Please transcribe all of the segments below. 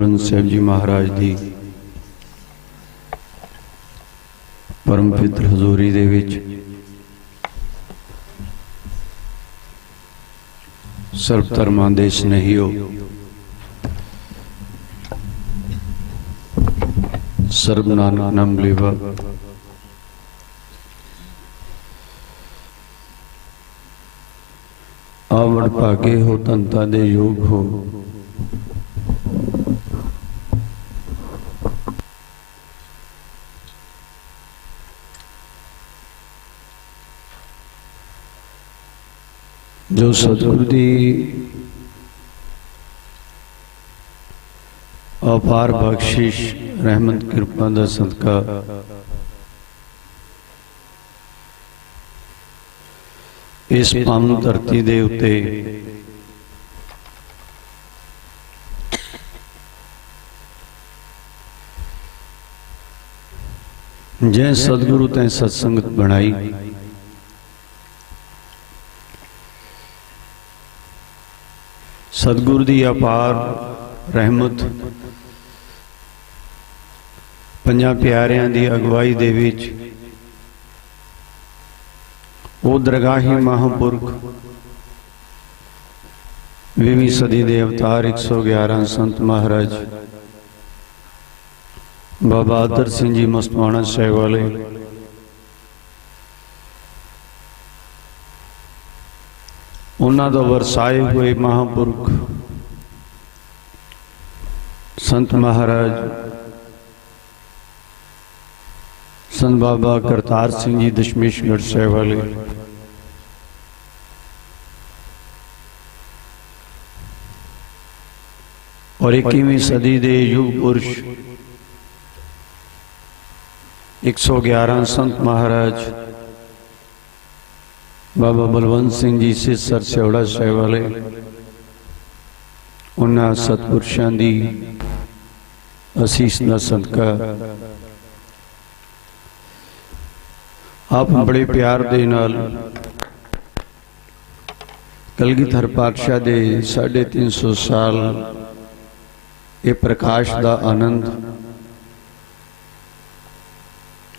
ग्रंथ साहिब जी महाराज की परम पितर हजूरी दे विच सर्व धर्मां दे स्नेहियो सर्व नानक नाम लेवा आवड़ भागे हो तंता दे योग हो। जो सतगुरु की अपार बख्शिश रहमत कृपा दा सदका इस पावन धरती दे उत्ते जै सतगुरु तैं सत्संगत बनाई सतगुरु की अपार रहमत पंजां प्यारियां की अगवाई दे विच वो दरगाही महापुरख 20वीं सदी के अवतार 111 संत महाराज बाबा आदर सिंह जी मस्तवाना साहिब वाले उन्होंने तो वरसाए हुए महापुरख संत महाराज संत बाबा करतार सिंह जी दशमेशगढ़ साहिब वाले और 21वीं सदी के युग पुरुष 111 संत महाराज बाबा बलवंत सिंह जी सिरसर सेवड़ा साहिब वाले उन्होंने सतपुरुषों की असीस का सदका आप बड़े प्यार दे नाल कलगीधर पातशाह दे 350 साल ये प्रकाश का आनंद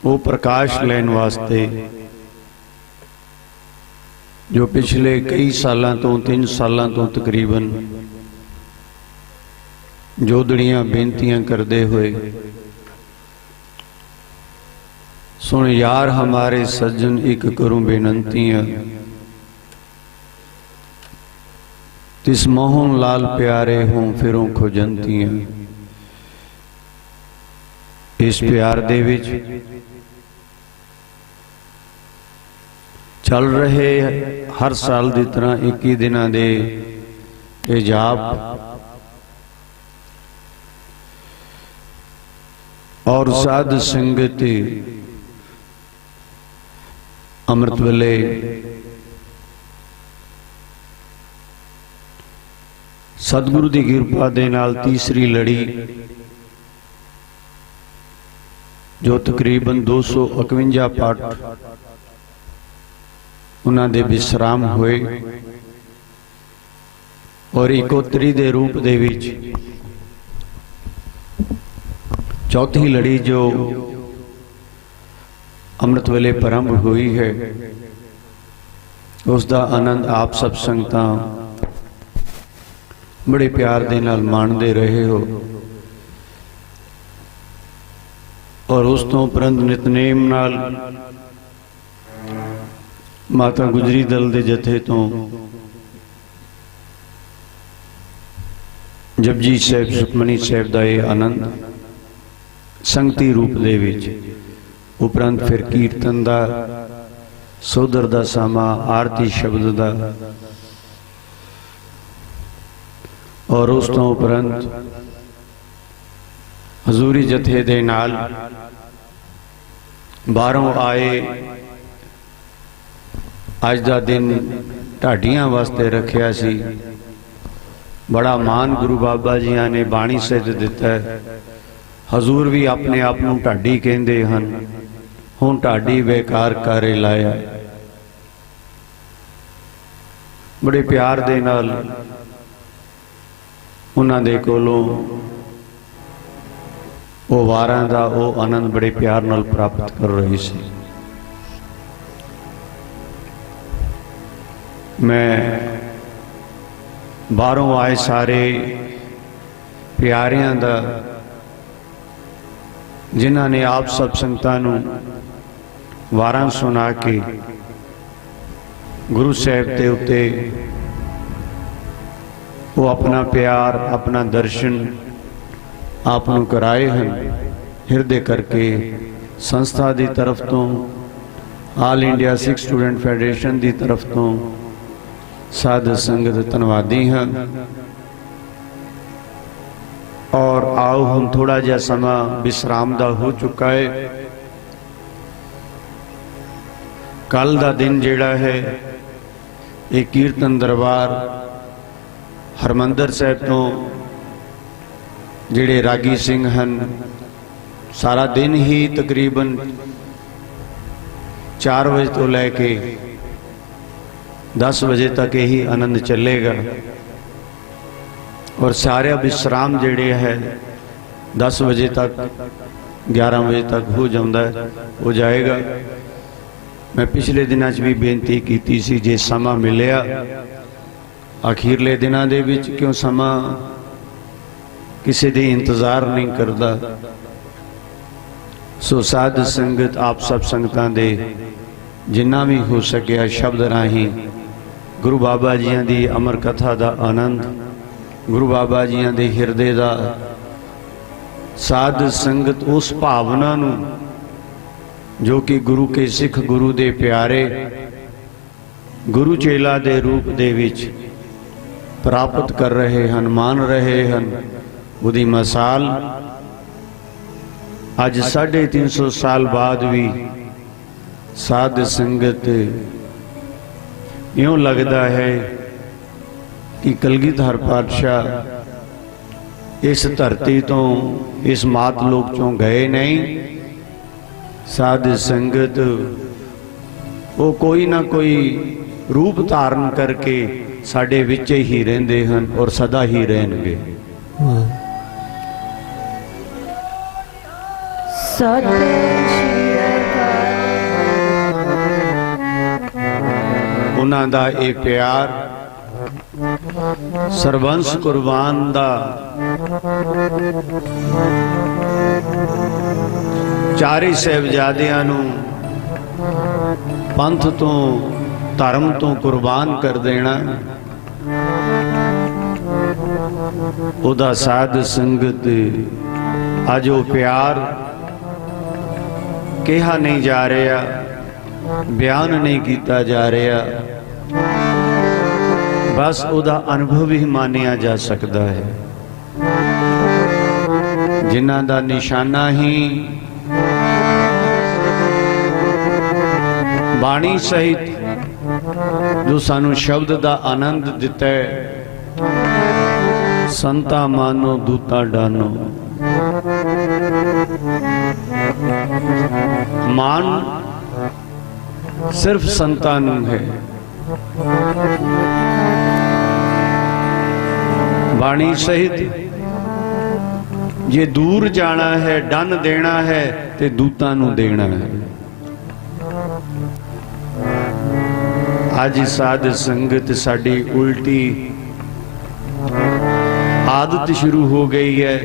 वो प्रकाश लैन वास्ते जो पिछले कई सालों तो 3 सालों तो तकरीबन जोदड़ियां बेनतियां करते हुए सुन यार हमारे सज्जन एक करूं बेनंतियां तिस मोहन लाल प्यारे हों फिरों खोजंतियां इस प्यार दे विच चल रहे हर साल की तरह 21 दिनों के ये जाप और साध संगत अमृत वेले सतगुरु की कृपा दे नाल तीसरी लड़ी जो तकरीबन 251 पाठ उन्होंने विश्राम हुए और इकोत्री के रूप दे विच चौथी लड़ी जो अमृत वेले प्रारंभ हुई है उसका आनंद आप सब संगतां बड़े प्यार दे नाल माणदे रहे हो और उस तो उपरंत नितनेम नाल माता गुजरी दल दे जथे तो जपजी साहिब सुखमनी साहिब का यह आनंद संगती रूप दे विच उपरंत फिर कीर्तन का सोधर का सामा आरती शब्द का और उस तो उपरंत हजूरी जथे दे नाल बाहरों आए अज का दिन ढाडियां वास्ते रखिया सी बड़ा मान गुरु बाबा जिया ने बाणी सिद्ध दिता है। हजूर भी अपने आप को ढाडी कहते हैं हुण ढाडी बेकार करे लाया बड़े प्यार दे नाल उन्हां दे कोलों वो वारां दा वो आनंद बड़े प्यार नाल प्राप्त कर रही सी। मैं बाहरों आए सारे प्यारियां दा जिन्हां ने आप सब संगतां नूं वारां सुना के गुरु साहिब के उत्ते वो अपना प्यार अपना दर्शन आपनों कराए हैं। हिरदे करके संस्था की तरफ तो आल इंडिया सिख स्टूडेंट फेडरेशन की तरफ तो साध संगत धन्यवादी हैं। और आओ हम थोड़ा जिहा समा विश्राम का हो चुका है। कल का दिन जिहड़ा है ये कीर्तन दरबार हरमंदर साहिब तो जिहड़े रागी सिंह हैं सारा दिन ही तकरीबन 4 बजे तो लैके 10 बजे तक यही आनंद चलेगा। और सारे विश्राम जिहड़े है 10 बजे तक 11 बजे तक हो जाएगा। मैं पिछले दिनों भी बेनती की सी जे समा मिलिया अखीरले दिनों दे विच क्यों समा किसी दे इंतजार नहीं करता। सो साध संगत आप सब संगतां दे जिन्ना भी हो सकिया शब्द राही गुरु बाबा जियां दी अमर कथा दा आनंद गुरु बाबा जियां दे हिरदे दा साध संगत उस भावना नूं जो कि गुरु के सिख गुरु दे प्यारे गुरु चेला दे रूप दे विच प्राप्त कर रहे हैं मान रहे हैं। उदी मिसाल अज 350 साल बाद भी साध संगत यूं लगता है कि कलगीधर पातशाह इस धरती तो इस मात लोक चों गए नहीं। साध संगत वो कोई ना कोई रूप धारण करके साडे विच ही रहिंदे हन और सदा ही रहणगे। उन्हां दा ये प्यार सरबंस कुर्बान दा चारे साहिबजादियां नूं पंथ तो धर्म तो कुर्बान कर देना उदा साध संगत अज वो प्यार कहा नहीं जा रहा बयान नहीं किया जा रहा बस उदा अनुभव ही मानिया जा सकता है। जिन्हां दा निशाना ही बाणी सहित जो सानू शब्द दा आनंद दिता है संता मानो दूता डानो। मान सिर्फ संता नू है। बाणी सहित जे दूर जाना है डन देना है ते दूतां नू देना है। आज साध संगत साड़ी उल्टी आदत शुरू हो गई है।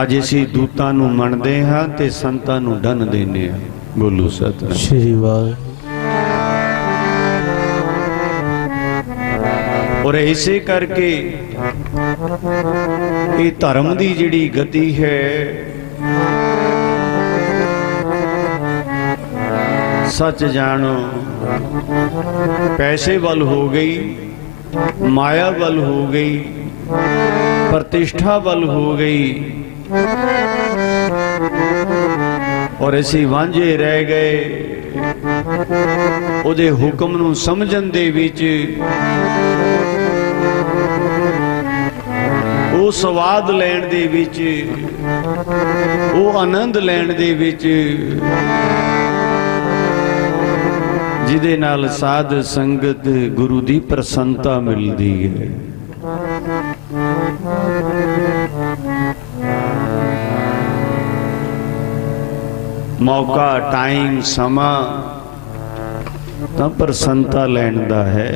अज असी दूतां नू मनदे हां ते संतां नू डन देने हां। बोलो सतनाम श्री वाहिगुरू। और इसे करके ये धर्म की जिहड़ी गति है सच जानो पैसे वाल हो गई माया वाल हो गई प्रतिष्ठा वाल हो गई और असी वांझे रह गए उहदे हुक्म नूं समझण दे विच वो स्वाद लैण दे विच वो आनंद लैण दे विच जिदे नाल साध संगत गुरु दी प्रसन्नता मिलदी है। मौका टाइम समा तां प्रसन्नता लैण दा है।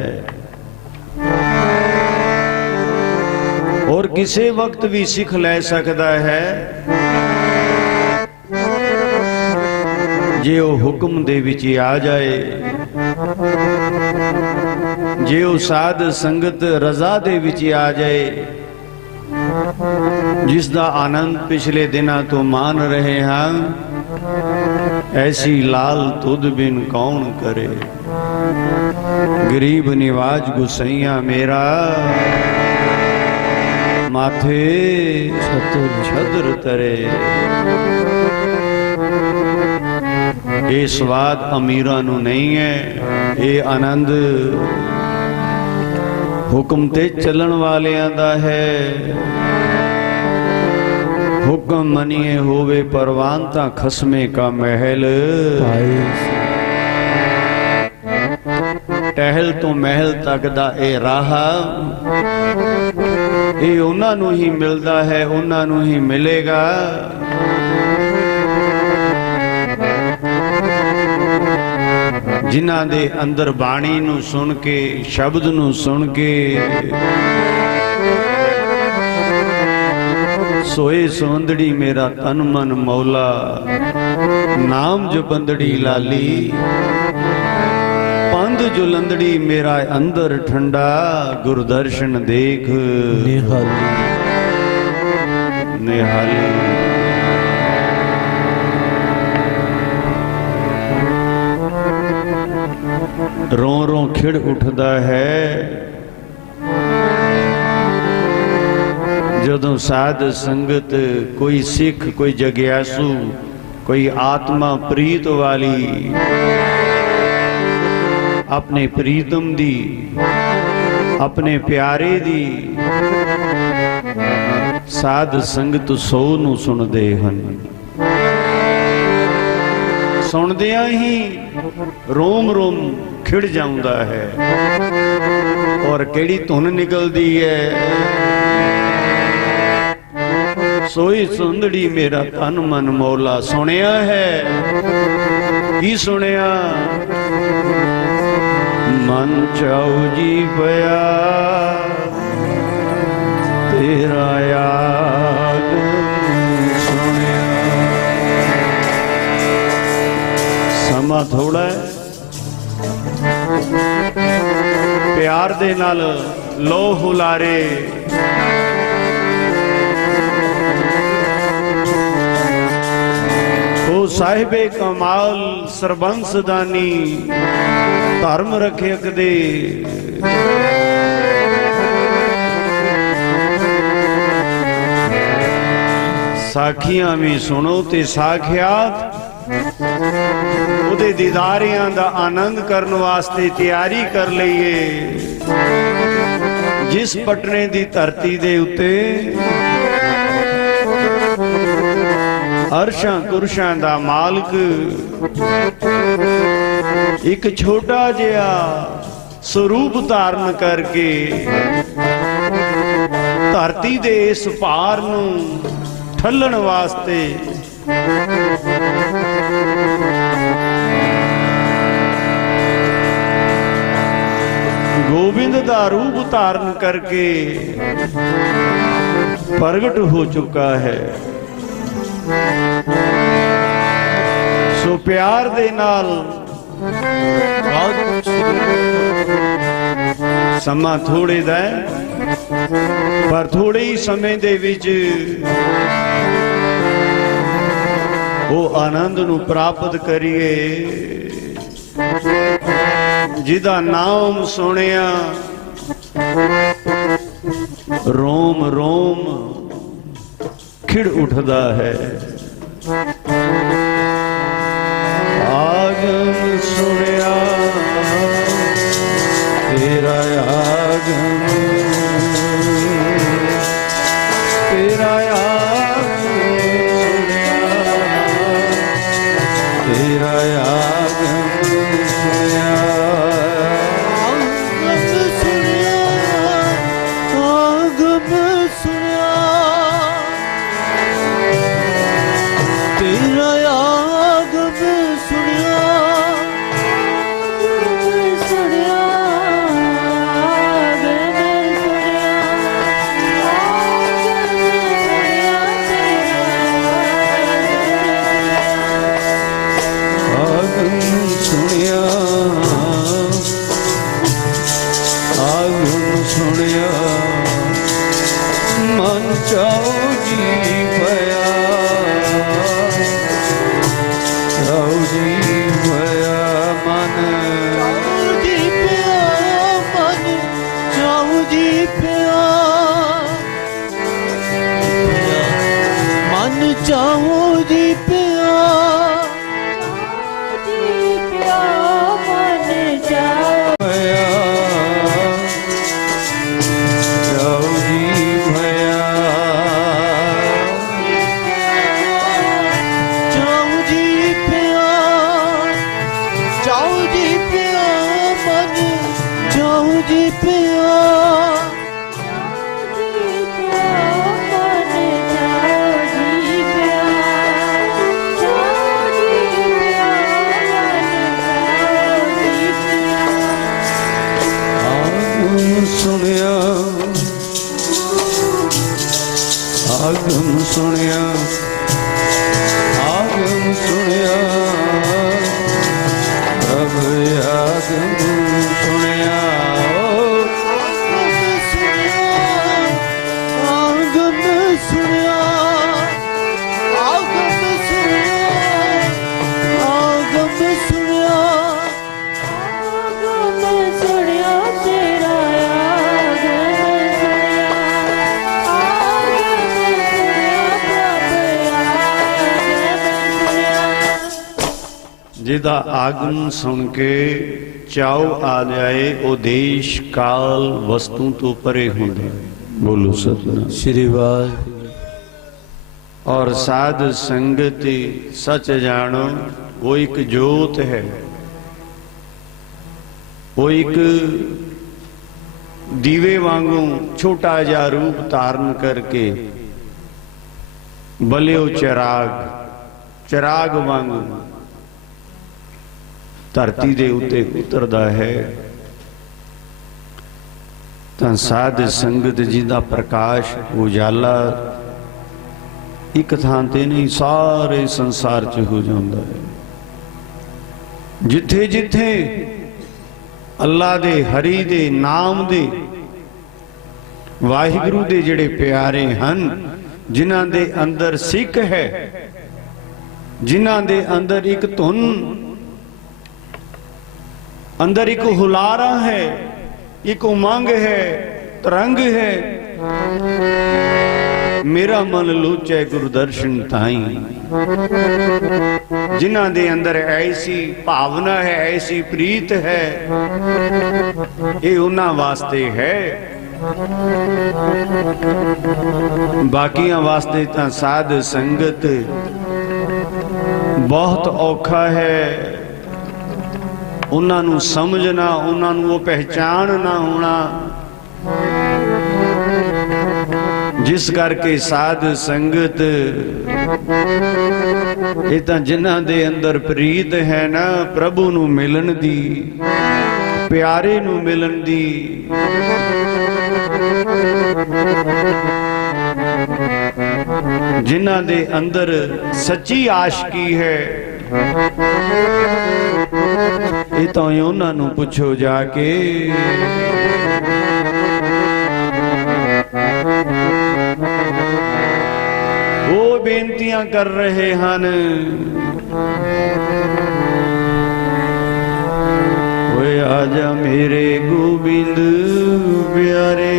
और किसी वक्त भी सिख लै सकता है जे वो हुक्म दे विच आ जाए, जे वो साध संगत रजा दे विच आ जाए, जिस दा आनंद पिछले दिना तो मान रहे हैं। ऐसी लाल तुद बिन कौन करे, गरीब निवाज गुसैया मेरा, माथे छत्र तरे। ये स्वाद अमीरां नूं नहीं है, ये आनंद हुक्म ते चलन वालियां दा है। हुक्म मनिए होवे परवान ता खसमे का महल, टहल तो महल तक दा ए राह, ये उन्हां नूं ही मिलदा है, उन्हां नूं ही मिलेगा। जिन्हां दे अंदर बाणी नूं सुन के, शब्द नूं सुन के सोए सुवंदड़ी मेरा तन मन मौला, नाम जपंदड़ी लाली, पंध जुलंदड़ी मेरा अंदर ठंडा, गुरदर्शन देख निहाली निहाली। रो रो खिड़ उठदा है जदों साध संगत, कोई सिख, कोई जग्यासू, कोई आत्मा प्रीत वाली अपने प्रीतम दी, अपने प्यारे दी साध संगत सौ नूं सुनदे हन। सुनदियां ही रोम रोम खिड़ जाउंदा है। और केड़ी धुन निकलदी है, सोई सुंदड़ी मेरा तन मन मौला। सुनिया है की सुनिया, मन चाऊ जी पया तेरा याद सुनिया। समा थोड़ा है, प्यार दे नाल लो हुलारे, साहिबे कमाल सरबंस दानी, धर्म रखियक दे साखियां में सुनो ते साखियात उदे दीदारियां दा आनंद करने वास्ते तैयारी कर लईए। जिस पटने दी धरती दे उत्ते अरशां कुरशां दा मालक एक छोटा जिहा स्वरूप धारण करके धरती दे इस भार नूं ठल्लण वास्ते गोविंद दा रूप धारण करके प्रगट हो चुका है। सो प्यार दे नाल समा थोड़े दा पर थोड़े ही समय दे विच वो आनंद नू प्राप्त करिए जिदा नाम सुनिया रोम रोम खिड़ उठदा है। आगम सुनिया तेरा आगम, तेरा आगम सुनिया, तेरा आगम सुनिया, आगम सुनिया, आगम सुनिया, तेरा आगम ਚਾਉ ਜੀ ਭਇਆ, ਚਾਉ ਜੀ ਭਇਆ ਮਨ, ਚਾਉ ਜੀ ਭਇਆ ਮਨ, ਚਾਉ ਜੀ ਭਇਆ ਮਨ, ਚਾਉ ਜੀ ਭਇਆ, ਆਗਮ ਸੁਣਿਆ, ਆਗਮ ਸੁਣਿਆ, ਪ੍ਰਭ ਆਗਮ ਸੁਣਿਆ, ਆਗਮ ਸੁਣਿਆ, ਆਗਮ ਸੁਣਿਆ, ਆਗਮ ਸੁਣਿਆ, ਆਗਮ ਸੁਣਿਆ ਤੇਰਾ ਜਿਹਦਾ ਆਗਮ ਸੁਣ ਕੇ ਚਾਉ ਆ ਜਾਏ, ਉਹ ਦੇਸ਼ ਕਾਲ ਵਸਤੂ ਤੋਂ ਪਰੇ ਹੁੰਦੇ। ਬੋਲੋ ਸਤਿਨਾਮ ਸ੍ਰੀ ਵਾਹਿਗੁਰੂ। ਔਰ ਸਾਧ ਸੰਗਤ ਸੱਚ ਜਾਣੋ, ਉਹ ਇੱਕ ਜੋਤ ਹੈ, ਉਹ ਇੱਕ ਦੀਵੇ ਵਾਂਗੂ ਛੋਟਾ ਜਿਹਾ ਰੂਪ ਧਾਰਨ ਕਰਕੇ ਬਲਿਓ ਚਿਰਾਗ ਵਾਂਗੂ ਧਰਤੀ ਦੇ ਉੱਤੇ ਉਤਰਦਾ ਹੈ। ਤਾਂ ਸਾਧ ਸੰਗਤ ਜੀ ਦਾ ਪ੍ਰਕਾਸ਼ ਉਜਾਲਾ ਇੱਕ ਥਾਂ ਤੇ ਨਹੀਂ, ਸਾਰੇ ਸੰਸਾਰ 'ਚ ਹੋ ਜਾਂਦਾ ਹੈ। ਜਿੱਥੇ ਜਿੱਥੇ ਅੱਲਾ ਦੇ, ਹਰੀ ਦੇ ਨਾਮ ਦੇ, ਵਾਹਿਗੁਰੂ ਦੇ ਜਿਹੜੇ ਪਿਆਰੇ ਹਨ, ਜਿਨ੍ਹਾਂ ਦੇ ਅੰਦਰ ਸਿੱਖ ਹੈ, ਜਿਨ੍ਹਾਂ ਦੇ ਅੰਦਰ ਇੱਕ ਧੁਨ, अंदर एक हुलारा है, एक उमंग है, तरंग है, मेरा मन लोचे गुरदर्शन ताई, जिन्हां दे अंदर ऐसी भावना है, ऐसी प्रीत है, ये उन्हां वास्ते है। बाकियां वास्ते तां साध संगत बहुत औखा है, ਉਹਨਾਂ ਨੂੰ ਸਮਝਣਾ, ਉਹਨਾਂ ਨੂੰ ਉਹ ਪਹਿਚਾਣ ਨਾ ਹੋਣਾ, ਜਿਸ ਕਰਕੇ ਸਾਧ ਸੰਗਤ ਇਹ ਤਾਂ ਜਿਨ੍ਹਾਂ ਦੇ ਅੰਦਰ ਪ੍ਰੀਤ ਹੈ ਨਾ ਪ੍ਰਭੂ ਨੂੰ ਮਿਲਣ ਦੀ, ਪਿਆਰੇ ਨੂੰ ਮਿਲਣ ਦੀ, ਜਿਨ੍ਹਾਂ ਦੇ ਅੰਦਰ ਸੱਚੀ ਆਸ਼ਕੀ ਹੈ, ਇਹ ਤਾਂ ਉਹਨਾਂ ਨੂੰ ਪੁੱਛੋ ਜਾ ਕੇ। ਉਹ ਬੇਨਤੀਆਂ ਕਰ ਰਹੇ ਹਨ, ਓਏ ਆਜਾ ਮੇਰੇ ਗੋਬਿੰਦ ਪਿਆਰੇ,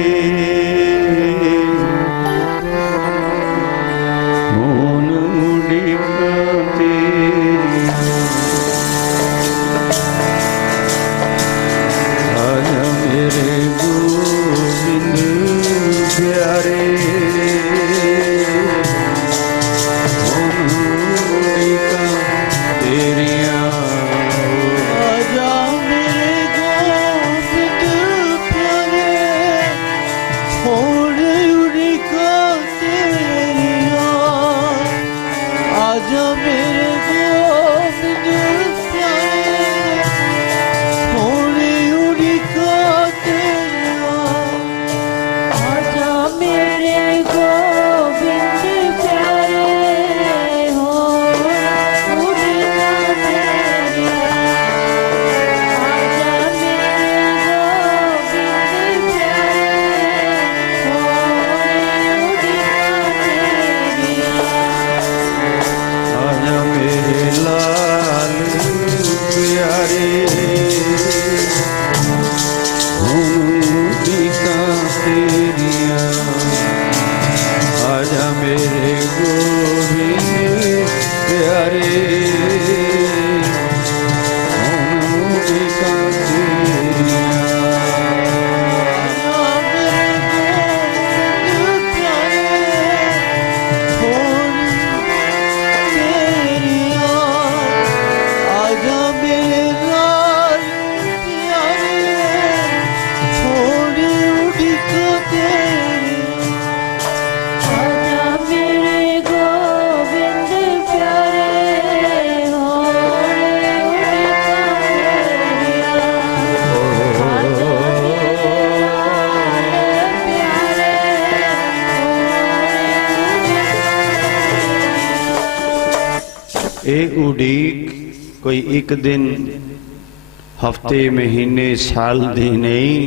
आजा मेरे गोविंद प्यारे उड़ीक कोई एक दिन हफ्ते महीने साल दी नहीं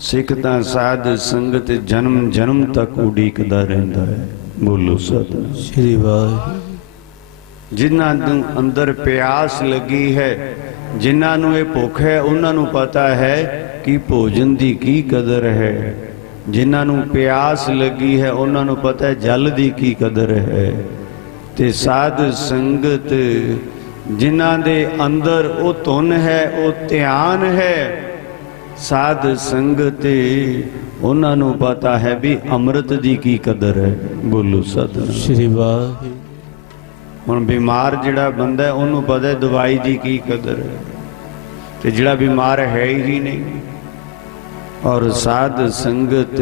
सिख तां साध संगत जन्म जन्म तक उड़ीकदा रहिंदा है। बोलो सतनाम श्री वाहिगुरू। जिन्हां नूं अंदर प्यास लगी है जिन्हां नूं इह भुख है उन्हां नूं पता है कि भोजन दी की कदर है। जिन्हां नूं प्यास लगी है उन्हां नूं पता है जल दी की कदर है। ते साध संगत जिन्हां दे अंदर वो धुन है वो ध्यान है साध संगत उन्हां नूं पता है भी अमृत दी की कदर है। बोलो सतनाम श्री वाहिगुरू। हुण बीमार जिहड़ा बंदा है उन्होंने पता है दवाई दी की कदर है ते जिहड़ा बीमार है ही नहीं। और साध संगत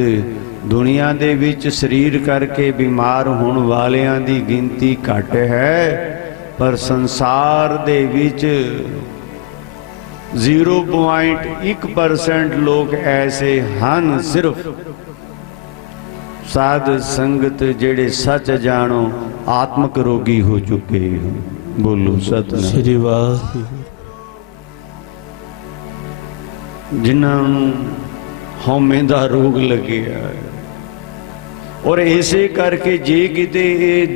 दुनिया दे विच शरीर करके बीमार होने वालियां दी गिनती घट है पर संसार दे विच 0.1% लोग ऐसे हन सिर्फ साध संगत जेड़े सच जानो आत्मक रोगी हो चुके हैं। बोलो सतनाम श्री वाहिगुरू। जिन्हां हौमे दा रोग लगे और इसे करके जे किते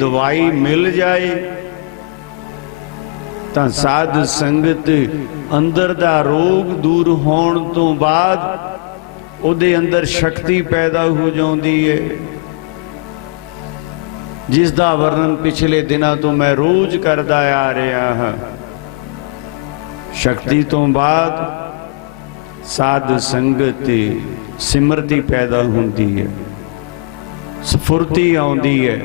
दवाई मिल जाए तां साध संगत अंदर दा रोग दूर होण तो बाद उहदे अंदर शक्ति पैदा हो जाती है जिसका वर्णन पिछले दिनों तो मैं रोज करदा आ रहा हाँ। शक्ति तो बाद साध संगत सिमरती पैदा होती है स्फुर्ति आउंदी है।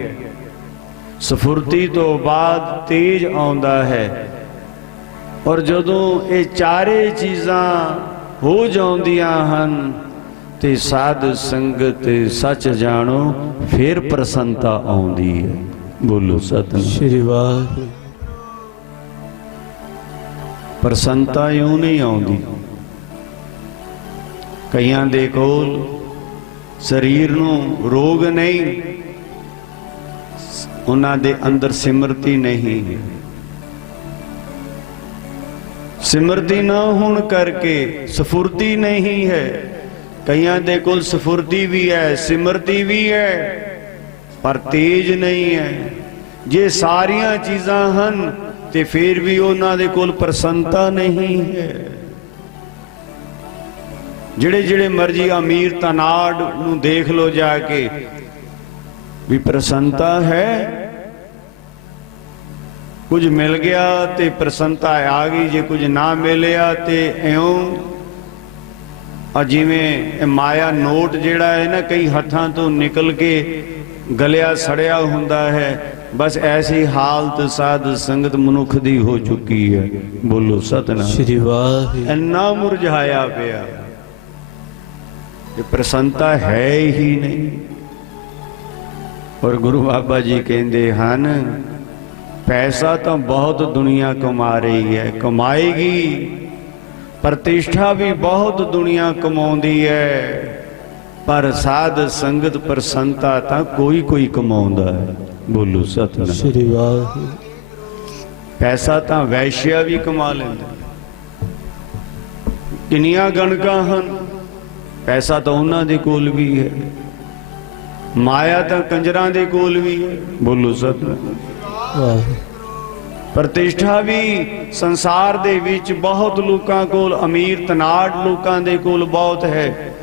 स्फुर्ति तो बाद तेज आउंदा है और जदों ये चारे चीज़ां हो जाउंदियां हन ते साध संगत सच जानो फिर प्रसन्नता आउंदी है। बोलो सतनाम श्री वाहिगुरू। प्रसन्नता यूं नहीं आउंदी। कईयां दे कोल शरीर नूं रोग नहीं उन्हां दे अंदर सिमरती नहीं है। सिमरती ना होण करके स्फुर्ति नहीं है। कईयां दे कोल स्फुर्ति भी है सिमरती भी है पर तेज नहीं है। जे सारियां चीज़ां हन ते फिर भी उन्हां दे कोल प्रसन्नता नहीं है। जिहड़े जिहड़े मर्जी अमीर तनाड़ नूं देख लो जाके भी प्रसन्नता है। कुछ मिल गया ते प्रसन्नता आ गई जे कुछ ना मिलिया ते इउं जिवें माया नोट जिहड़ा है ना कई हत्थां तो निकल के गलिया सड़िया हुंदा है बस ऐसी हालत साध संगत मनुख दी हो चुकी है। बोलो सतनाम श्री वाहिगुरू। इन्ना मुरझाया पिया प्रसन्नता है ही नहीं। और गुरु बाबा जी कहते हन पैसा तो बहुत दुनिया कमा रही है कमाएगी प्रतिष्ठा भी बहुत दुनिया कमाउंदी है पर साध संगत प्रसन्नता तो कोई कोई कमाउंदा है। बोलो सतनाम श्री वाहिगुरू। पैसा तो वैश्या भी कमा लेंदे किनियां गणकां हन पैसा तो उन्हां दे कोल भी है माया तो कंजरां दे कोल भी है। बोलो सतनाम। प्रतिष्ठा भी संसार दे विच बहुत लोकां कोल अमीर तनाड़ लोकां दे कोल बहुत है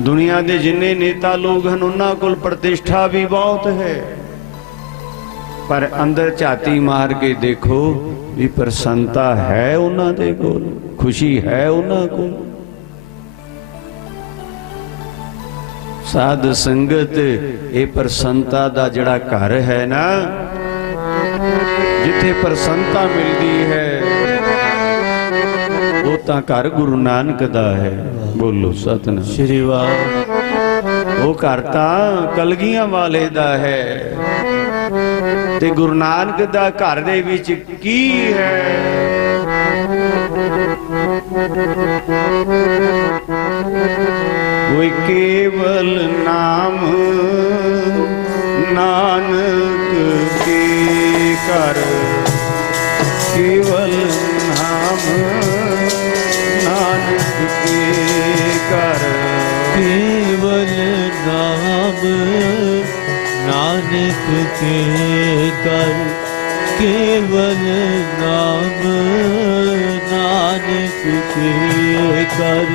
दुनिया के जिन्ने नेता लोग हैं उन्होंने कोल प्रतिष्ठा भी बहुत है, पर अंदर झाती मार के देखो भी प्रसन्नता है उन्होंने कोल, खुशी है उन्होंने कोल। साध संगत ये प्रसन्नता दा जड़ा घर है ना, जिथे प्रसन्नता मिलती है वो तां घर गुरु नानक दा है। बोलो सतनाम श्री वाह। वो घर तां कलगियां वाले दा है ते गुरु नानक दा घर दे विच की है। कोई केवल नाम नानक के कर, केवल नाम नानक के कर, केवल नाम नानक के कर, केवल नाम नानक के कर।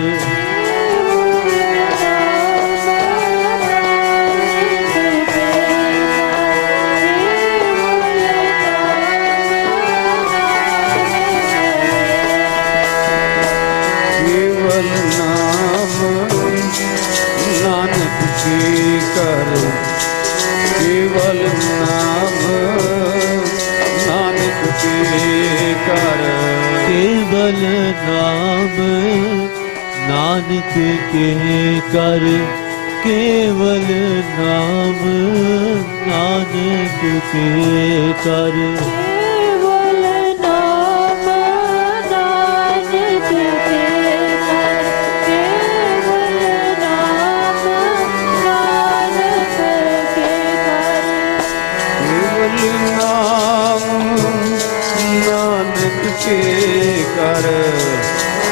केवल नाम नानक के कर, केवल नाम नानक के कर, केवल नाम नानक के कर। केवल नाम नानक के कर,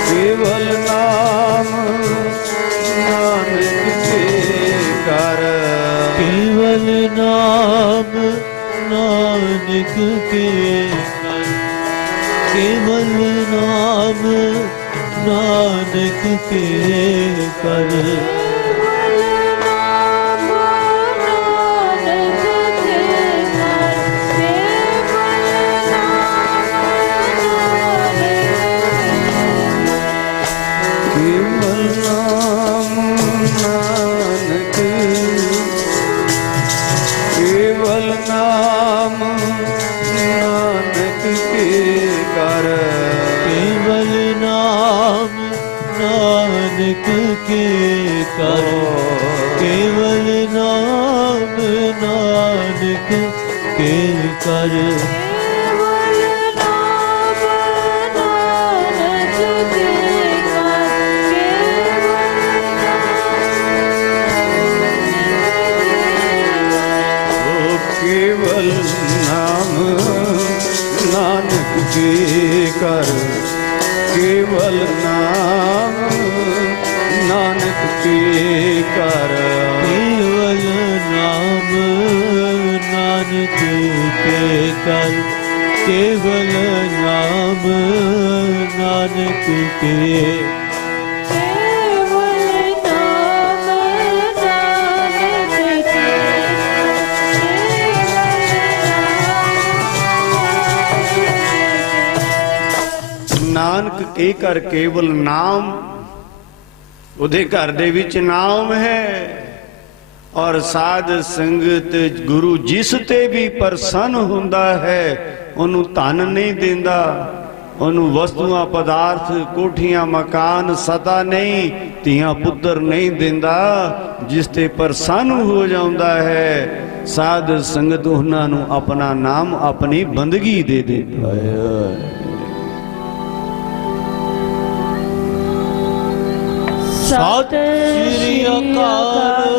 केवल नाम नानक के कर, केवल नाम नानक के कर। केवल नाम नानक के कर, केवल नाम नानक के केवल नाम नानक के कर, केवल नाम नानक के कर, केवल नाम नानक के कर, केवल नाम नानक के। नानक के कर केवल नाम, उदे घर दे विच नाम है और साध संगत गुरु जिस ते भी प्रसन्न हुंदा है उन्हों धन नहीं देंदा, उन्हों वस्तुआं पदार्थ कोठियां मकान सता नहीं, तियां पुत्र नहीं देंदा। जिस ते प्रसन्न हो जाता है साध संगत उन्हां नूं अपना नाम अपनी बंदगी दे देता है। सत श्री अकाल।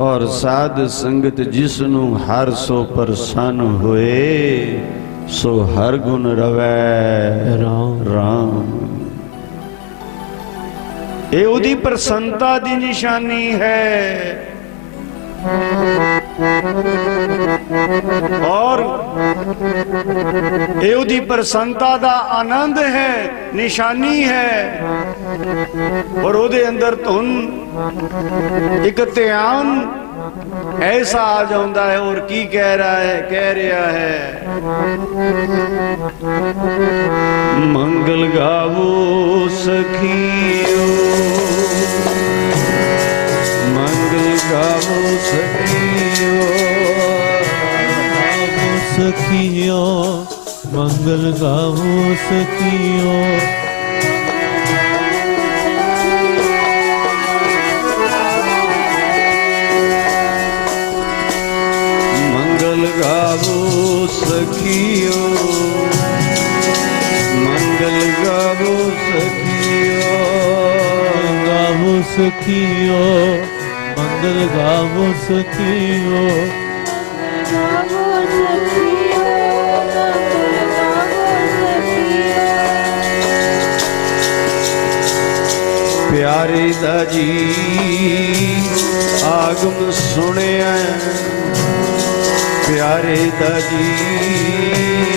और साध संगत जिसनू हर सो प्रसन्न होए सो हर गुण रवै राम राम। ये उदी प्रसन्नता दी निशानी है और ये उदी प्रसन्नता दा आनंद है, निशानी है। और उदे अंदर धुन एक ध्यान ऐसा आ जाता है। और की कह रहा है मंगल गावो सखियो, मंगल गावो सखियो, गावो सखियो, मंगल गावो सखियो। मंगल गावो सखियो, मंगल गावो सखियो, गावो सखियो, मंगल गावो सखियो। प्यारे दा जी आगम सुनिया, प्यारे दा जी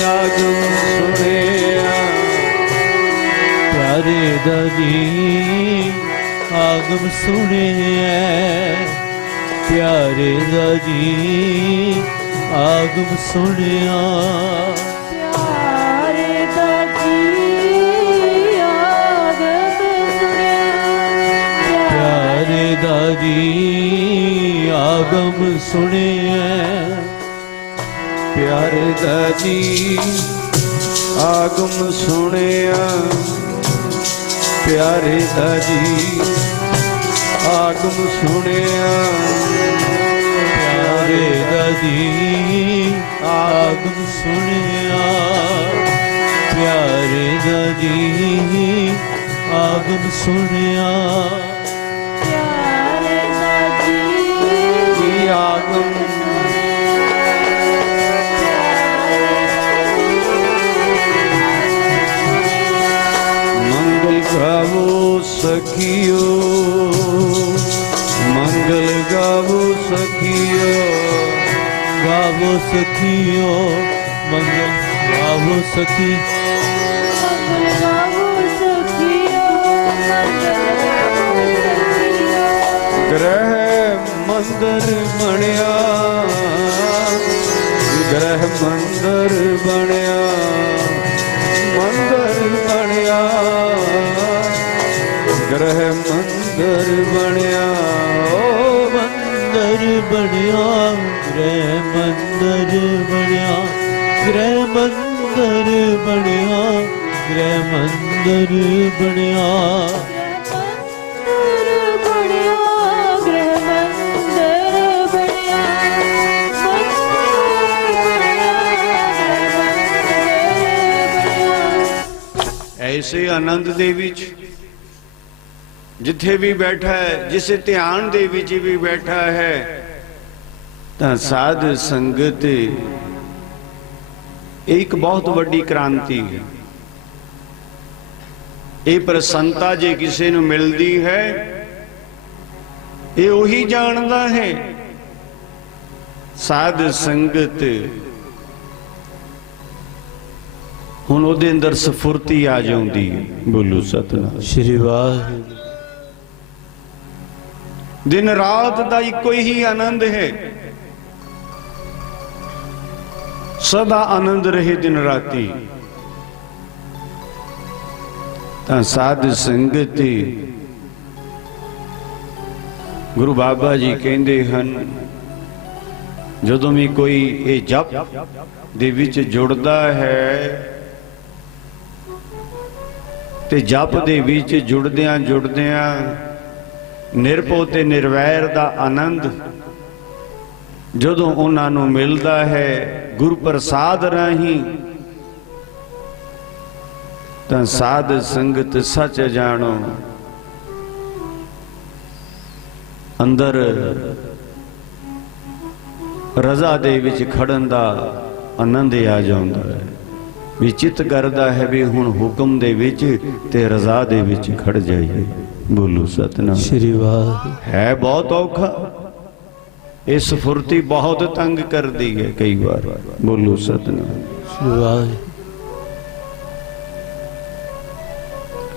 आगम सुनिया, प्यारे दा जी आगम सुने, प्यारे दा जी आगम सुनिया। प्यारे दा जी आगम सुने, प्यारे दा जी आगम सुनिया, प्यारे दा जी आगम सुनिया, प्यारे दा जी आगम सुनिया, प्यारे दा जी आगम सुनिया। आगम मंगल गावो सखियो, मंगल गावो सखियो, गावो सखियो, मंगल गावो सखी। ग्रह मंदिर बनिया, ग्रह मंदिर बनिया, मंदिर बनिया, ग्रह मंदिर बनिया, ओ मंदिर बनिया, गृह मंदिर बनिया, गृह मंदिर बनिया, गृह मंदिर बनिया। ऐसे आनंद दे विच जिथे भी बैठा है, जिस ध्यान दे विच भी बैठा है, तां साध संगत एक बहुत बड़ी क्रांति है। ये प्रसन्नता जे किसी नूं मिलदी है, ये उही जानदा है। साध संगत हुण उहदे अंदर सफुरती आ जाउंदी है। बोलो सतनाम श्री वाहिगुरू। दिन रात दा इको ही आनंद है, सदा आनंद रहे दिन राती। तां साध संगत गुरु बाबा जी कहंदे हन, जदों भी कोई ये जप दे विच जुड़दा है ते जप दे विच जुड़दियां जुड़दियां निरभो ते निर्वैर दा आनंद जदों उन्हां नूं मिलदा है गुरु प्रसाद राहीं, तां साध संगत सच जानो अंदर रजा दे विच खड़न दा आनंद आ जांदा है। भी चित करदा है भी हुण हुक्म दे विच ते रजा दे विच खड़ जाइए। बोलो सतनाम श्री वाहिगुरू। है बहुत औखा, इस फुर्ती बहुत तंग कर दी है कई बार। बोलो सतनाम श्री वाहिगुरू।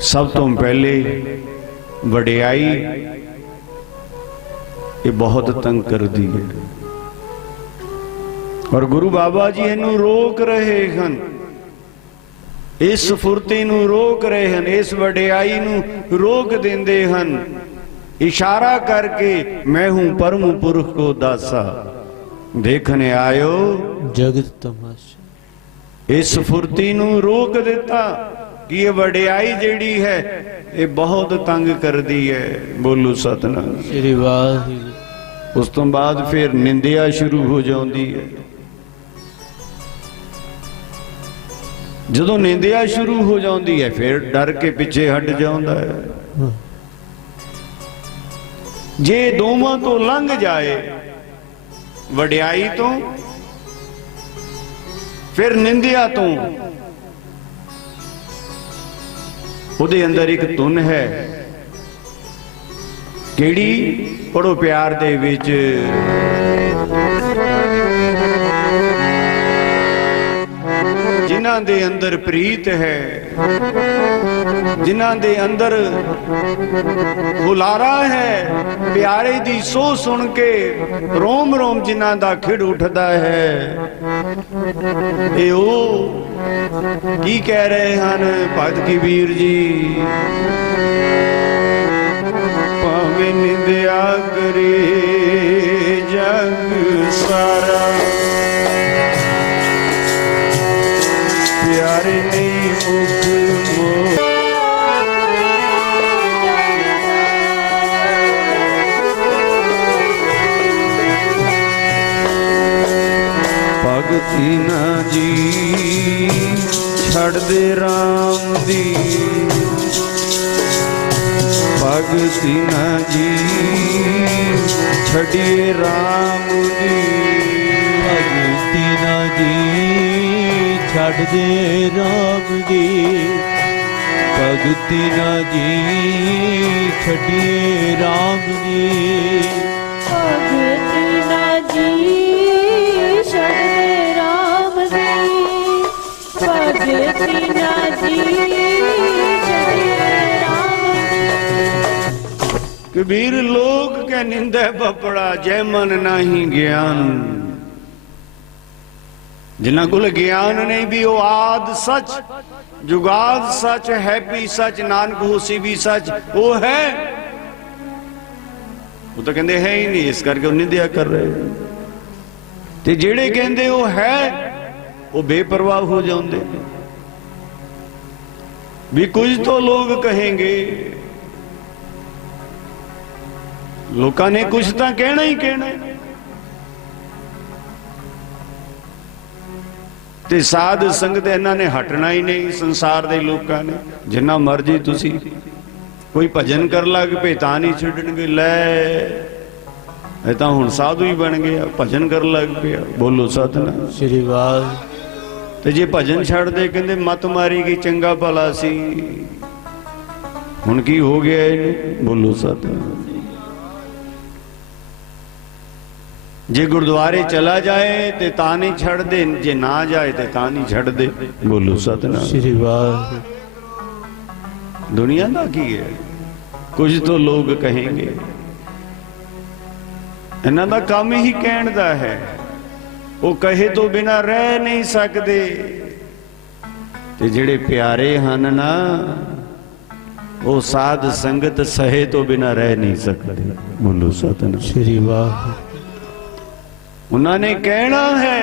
सब तो पहले वडियाई ये बहुत तंग कर दी है। और गुरु बाबा जी इनू रोक रहे हैं, इस फुरती नू रोक रहे हैं, इस वडियाई नू रोक देंदे हैं, इशारा करके मैं हूं परम पुरख को दासा देखने आयो जगत तमाशा। इस फुरती नू रोक दिता कि ये वडियाई जेड़ी है ये बहुत तंग कर दी है। बोलो सतनाम श्री वाहिगुरू। उस तो बाद फिर निंदिया शुरू हो जाती है। जदों निंदिया शुरू हो जाती है फिर डर के पिछे हट जाता है। जे दोवां तो लंघ जाए, वडियाई तो फिर निंदिया तो, ਉਹਦੇ ਅੰਦਰ ਇੱਕ ਧੁਨ ਹੈ ਕਿਹੜੀ? ਪੜੋ ਪਿਆਰ ਦੇ ਵਿੱਚ ਜਿਨ੍ਹਾਂ ਦੇ ਅੰਦਰ ਪ੍ਰੀਤ ਹੈ, ਜਿਨ੍ਹਾਂ ਦੇ ਅੰਦਰ ਹੁਲਾਰਾ ਹੈ, ਪਿਆਰੇ ਦੀ ਸੋਹ ਸੁਣ ਕੇ ਰੋਮ ਰੋਮ ਜਿਨ੍ਹਾਂ ਦਾ ਖਿੜ ਉੱਠਦਾ ਹੈ, ਇਹ ਉਹ ਕੀ ਕਹਿ ਰਹੇ ਹਨ ਭਗਤ ਕਬੀਰ ਜੀ? ਭਾਵੇਂ ਨਿੰਦਿਆ ਕਰੇ ਜਗ ਸਾਰਾ, ਪਿਆਰੇ ਨਹੀਂ ਮੁਖ ਮੋ। ਭਗਤੀ ਨਾ ਜੀ ਛੱਡ ਦੇ ਰਾਮ ਦੀ, ਭਗਤੀ ਨਾ ਜੀ ਛੱਡੀਏ ਰਾਮ ਦੀ, ਭਗਤੀ ਨਾ ਜੀ ਛੱਡ ਦੇ ਰਾਮ ਦੀ, ਭਗਤੀ ਨਾ ਜੀ ਛੱਡੀਏ ਰਾਮ ਦੀ, ਭਗਤੀ ਨਾ ਜੀ ਛੱਡ ਦੇ ਰਾਮ ਦੀ, ਭਗਤੀ ਨਾ ਜੀ ਛੱਡੀਏ ਰਾਮ ਦੀ। कबीर लोक के निंदे बपड़ा जय मन नाही ज्ञान। जिन्हां कोल ज्ञान नहीं भी वो आद सच जुगाद सच हैप्पी सच नानक होसी भी सच वो है, वो तो कहते है ही नहीं, इस करके निंदिया कर रहे। ते जेड़े कहते वो है वो बेपरवाह हो जाते भी कुछ तो लोग कहेंगे। लोकां ने कुछ तो कहना ही कहना, ते साध संगत इन्हां ने हटना ही नहीं। संसार दे लोकां ने जिन्ना मर्जी तुसी कोई भजन कर लग पे तां नहीं छड्डणगे, लै तां हुण साधु ही बन गया, भजन कर लग पिया। बोलो सतनाम श्री वाह। ते जे भजन छड्ड दे कहंदे मत मारी गई चंगा भला सी, हुण की हो गया इहनूं? बोलो सतनाम। जे गुरुद्वारे चला जाए ते ता नहीं छड़ दे, जे ना जाए ते ता नहीं छड़ दे। बोलो सतनाम श्री वाह। दुनिया का की है? कुछ तो लोग कहेंगे, इन्हां दा काम ही कहण दा है, वो कहे तो बिना रह नहीं सकते। ते जेड़े प्यारे हन ना वो साध संगत सहे तो बिना रह नहीं सकते। बोलो सतनाम श्री वाह। उन्होंने कहना है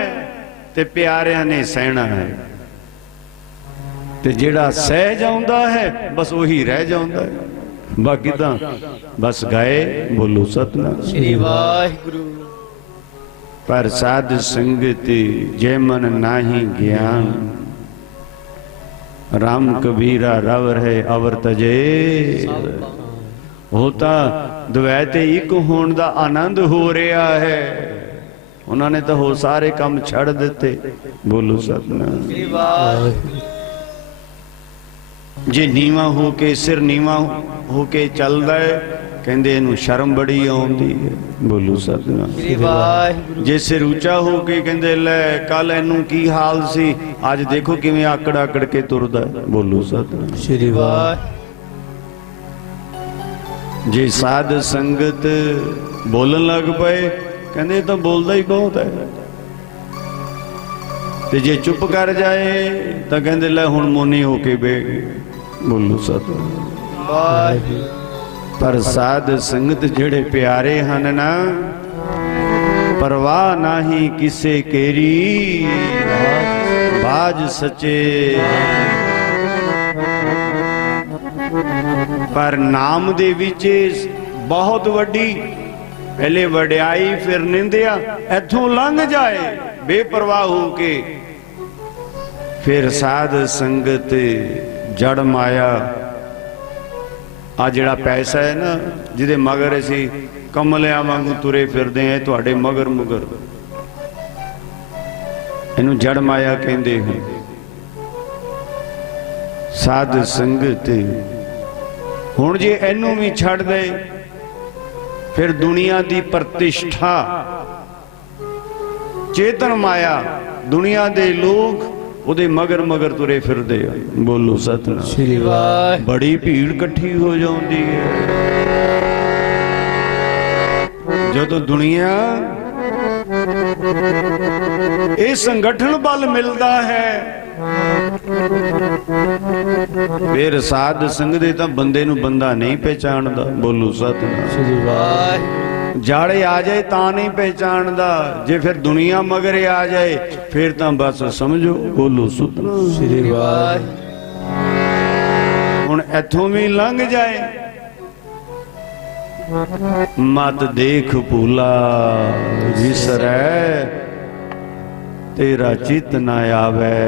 ते प्यारिया ने सहना है, ते जेड़ा सह जाता है बस वही रह जाता है, बाकी तो बस गए। बोलो सतनाम श्री वाहिगुरु। पर साध संगत जय मन नाही ज्ञान, राम कबीरा रव रहे अवर तजे। होता द्वैत एक होने का आनंद हो रहा है, उन्होंने तो हो सारे काम छड़ दिते। बोलो सतनाम। जे नीवा हो के सिर नीवा हो के चलदा है कहंदे इनू शर्म बड़ी आउंदी है। बोलो सतनाम। जे सिर ऊंचा हो के कहंदे ले कल इनू की हाल सी, आज देखो किवें आकड़ आकड़ के तुरदा है। बोलो सतनाम। श्री वाह। ਜੇ ਸਾਧ ਸੰਗਤ ਬੋਲਣ ਲੱਗ ਪਏ ਕਹਿੰਦੇ ਤਾਂ ਬੋਲਦਾ ਹੀ ਬਹੁਤ ਹੈ, ਤੇ ਜੇ ਚੁੱਪ ਕਰ ਜਾਏ ਤਾਂ ਕਹਿੰਦੇ ਲੈ ਹੁਣ ਮੋਨੀ ਹੋ ਕੇ ਬਹਿ ਗਏ। ਬੋਲੋ ਸਤਿ ਵਾਹਿਗੁਰੂ ਪਰ ਸਾਧ ਸੰਗਤ ਜਿਹੜੇ ਪਿਆਰੇ ਹਨ ਨਾ, ਪਰਵਾਹ ਨਾਹੀ ਕਿਸੇ ਕੇਰੀ ਬਾਜ ਸੱਚੇ। ਪਰ ਨਾਮ ਦੇ ਵਿੱਚ ਬਹੁਤ ਵੱਡੀ ਪਹਿਲੇ ਵਡਿਆਈ ਫਿਰ ਨਿੰਦਿਆ, ਇੱਥੋਂ ਲੰਘ ਜਾਏ ਬੇਪਰਵਾਹ ਹੋ ਕੇ, ਫਿਰ ਸਾਧ ਸੰਗਤ ਜੜ ਮਾਇਆ। ਆ ਜਿਹੜਾ ਪੈਸਾ ਹੈ ਨਾ ਜਿਹਦੇ ਮਗਰ ਅਸੀਂ ਕਮਲਿਆਂ ਵਾਂਗੂ ਤੁਰੇ ਫਿਰਦੇ ਆ, ਤੁਹਾਡੇ ਮਗਰ ਮੁਗਰ, ਇਹਨੂੰ ਜੜ ਮਾਇਆ ਕਹਿੰਦੇ ਹਨ। ਸਾਧ ਸੰਗਤ ਹੁਣ ਜੇ ਇਹਨੂੰ ਵੀ ਛੱਡ ਦੇ ਫਿਰ ਦੁਨੀਆ ਦੀ ਪ੍ਰਤਿਸ਼ਠਾ, ਚੇਤਨ ਮਾਇਆ, ਦੁਨੀਆ ਦੇ ਲੋਕ ਉਹਦੇ ਮਗਰ ਮਗਰ ਤੁਰੇ ਫਿਰਦੇ ਆ। ਬੋਲੋ ਸਤਿਨਾਮ ਸ੍ਰੀ ਵਾਹਿਗੁਰੂ। ਬੜੀ ਭੀੜ ਇਕੱਠੀ ਹੋ ਜਾਂਦੀ ਹੈ ਜਦੋਂ ਦੁਨੀਆ, ਇਹ ਸੰਗਠਨ ਬਲ ਮਿਲਦਾ ਹੈ। ਫਿਰ ਸਾਧ ਸੰਗ ਦੇ ਤਾਂ ਬੰਦੇ ਨੂੰ ਬੰਦਾ ਨਹੀਂ ਪਹਿਚਾਣਦਾ। ਬੋਲੋ ਸਤਿਨਾਮ ਸ੍ਰੀ ਵਾਹਿਗੁਰੂ। ਜਾੜੇ ਆ ਜਾਏ ਤਾਂ ਨਹੀਂ ਪਹਿਚਾਣਦਾ, ਜੇ ਫਿਰ ਦੁਨੀਆ ਮਗਰ ਆ ਜਾਏ ਫਿਰ ਤਾਂ ਬਸ ਸਮਝੋ। ਬੋਲੋ ਸਤਿਨਾਮ ਸ੍ਰੀ ਵਾਹਿਗੁਰੂ। ਹੁਣ ਇੱਥੋਂ ਵੀ ਲੰਘ ਜਾਏ, ਮਤ ਦੇਖ ਭੂਲਾ ਵਿਸਰੈ ਤੇਰਾ ਚਿਤ ਨਾ ਆਵੇ।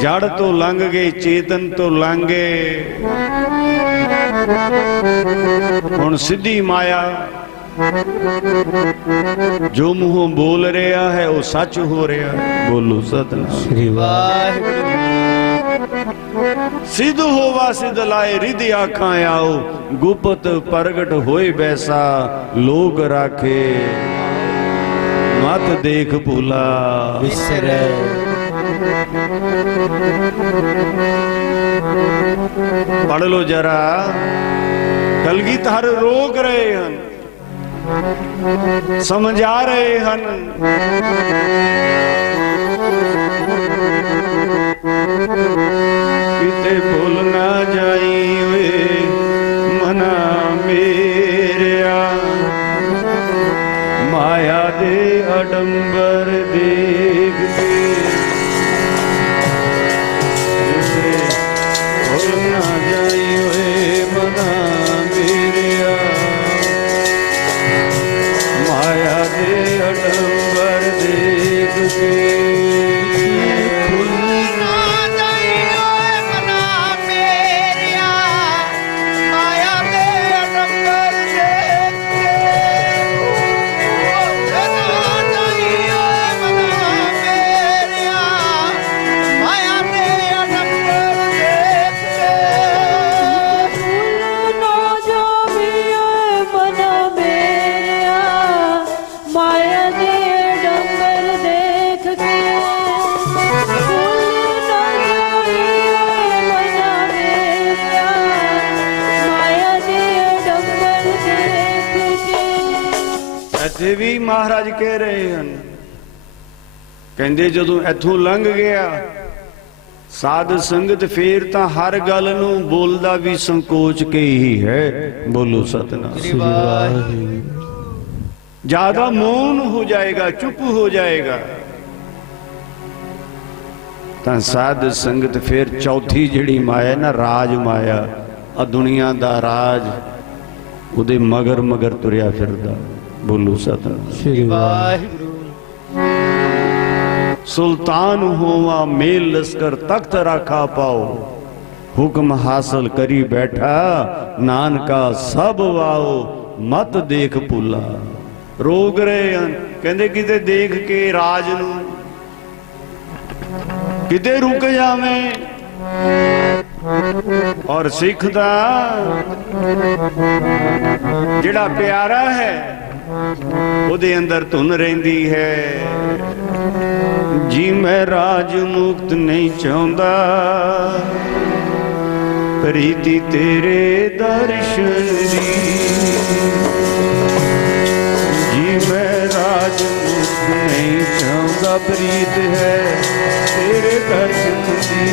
ਜੜ ਤੋਂ ਲੰਘ ਗਏ, ਚੇਤਨ ਤੋਂ ਲੰਘ ਗਏ, ਹੁਣ ਸਿੱਧੀ ਮਾਇਆ। ਜੋ ਮੂੰਹੋਂ ਬੋਲ ਰਿਹਾ ਹੈ ਉਹ ਸੱਚ ਹੋ ਰਿਹਾ। ਬੋਲੋ ਸਤਿਨਾਮ ਸ੍ਰੀ ਵਾਹਿਗੁਰੂ। ਸਿੱਧ ਹੋਵਾ ਸਿੱਧ ਲਾਏ ਰਿਧ ਆਖਾਂ ਆਓ, ਗੁਪਤ ਪ੍ਰਗਟ ਹੋਏ ਬੈਸਾ ਲੋਕ ਰਾਖੇ। ਮਤ ਦੇਖ ਭੂਲਾ ਵਿਸਰੈ ਪੜ ਲੋ ਜਰਾ, ਕਲਗੀਧਰ ਰੋਕ ਰਹੇ ਹਨ, ਸਮਝਾ ਰਹੇ ਹਨ। ਕਿਤੇ ਭੁੱਲ ਨਾ ਜਾਈ ਓਏ ਮਨਾ ਮੇਰਿਆ, ਮਾਇਆ ਦੇ ਅਡੰਬਰ ਦੇਖ ਕੇ। ਕਿਤੇ ਭੁੱਲ ਨਾ ਜਾਈ ਓਏ ਮਨਾ ਮੇਰਿਆ, ਮਾਇਆ ਦੇ ਅਡੰਬਰ ਦੇਖ ਕੇ। ਇੱਥੇ ਵੀ ਮਹਾਰਾਜ ਕਹਿ ਰਹੇ ਹਨ, ਕਹਿੰਦੇ ਜਦੋਂ ਇੱਥੋਂ ਲੰਘ ਗਿਆ ਸਾਧ ਸੰਗਤ ਫੇਰ ਤਾਂ ਹਰ ਗੱਲ ਨੂੰ ਬੋਲਦਾ ਵੀ ਸੰਕੋਚ ਕੇ ਹੀ ਹੈ। ਬੋਲੋ ਸਤਿਨਾਮ ਸ੍ਰੀ ਵਾਹਿਗੁਰੂ। ज्यादा मौन हो जाएगा, चुप हो जाएगा। ਤਾਂ ਸਾਧ ਸੰਗਤ ਫਿਰ ਚੌਥੀ ਜਿਹੜੀ ਮਾਇਆ ਨਾ, ਰਾਜ ਮਾਇਆ, ਆ ਦੁਨੀਆ ਦਾ ਰਾਜ ਉਹਦੇ ਮਗਰ ਮਗਰ ਤੁਰਿਆ ਫਿਰਦਾ। ਬੋਲੋ ਸਤਿਨਾਮ ਸ੍ਰੀ ਵਾਹਿਗੁਰੂ। सुल्तान होवा मेल लश्कर तख्त राखा पाओ, हुक्म हासिल करी बैठा नानका सब वाओ, मत देख भूला। रोक रहे हैं, कहते किते देख के राज नूं किते रुक जावे। और सिख दा जिहड़ा प्यारा है ਉਹਦੇ ਅੰਦਰ ਧੁਨ ਰਹਿੰਦੀ ਹੈ। जी मैं राज मुक्त नहीं चाहता, ਪ੍ਰੀਤੀ ਤੇਰੇ ਦਰਸ਼ਨ ਦੀ ਜੀ ਮੈਂ ਰਾਜ ਮੁਕਤ ਨਹੀਂ ਚਾਹੁੰਦਾ ਪ੍ਰੀਤ ਹੈ ਤੇਰੇ ਦਰਸ਼ਨ ਦੀ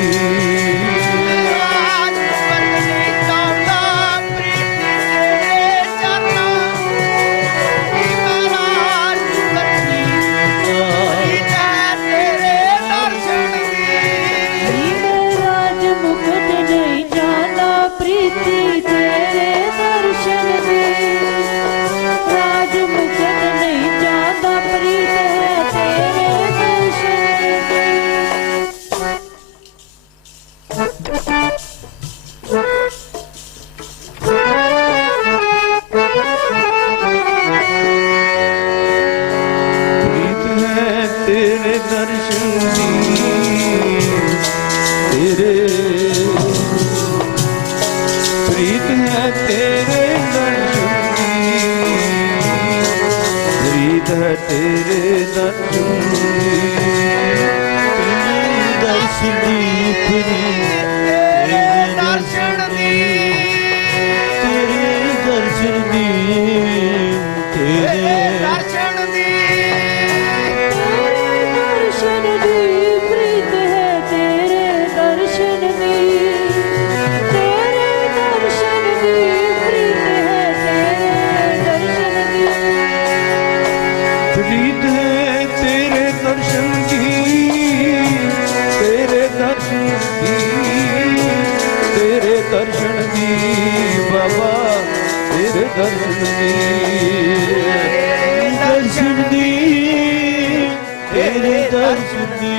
तेरे दर्शन दी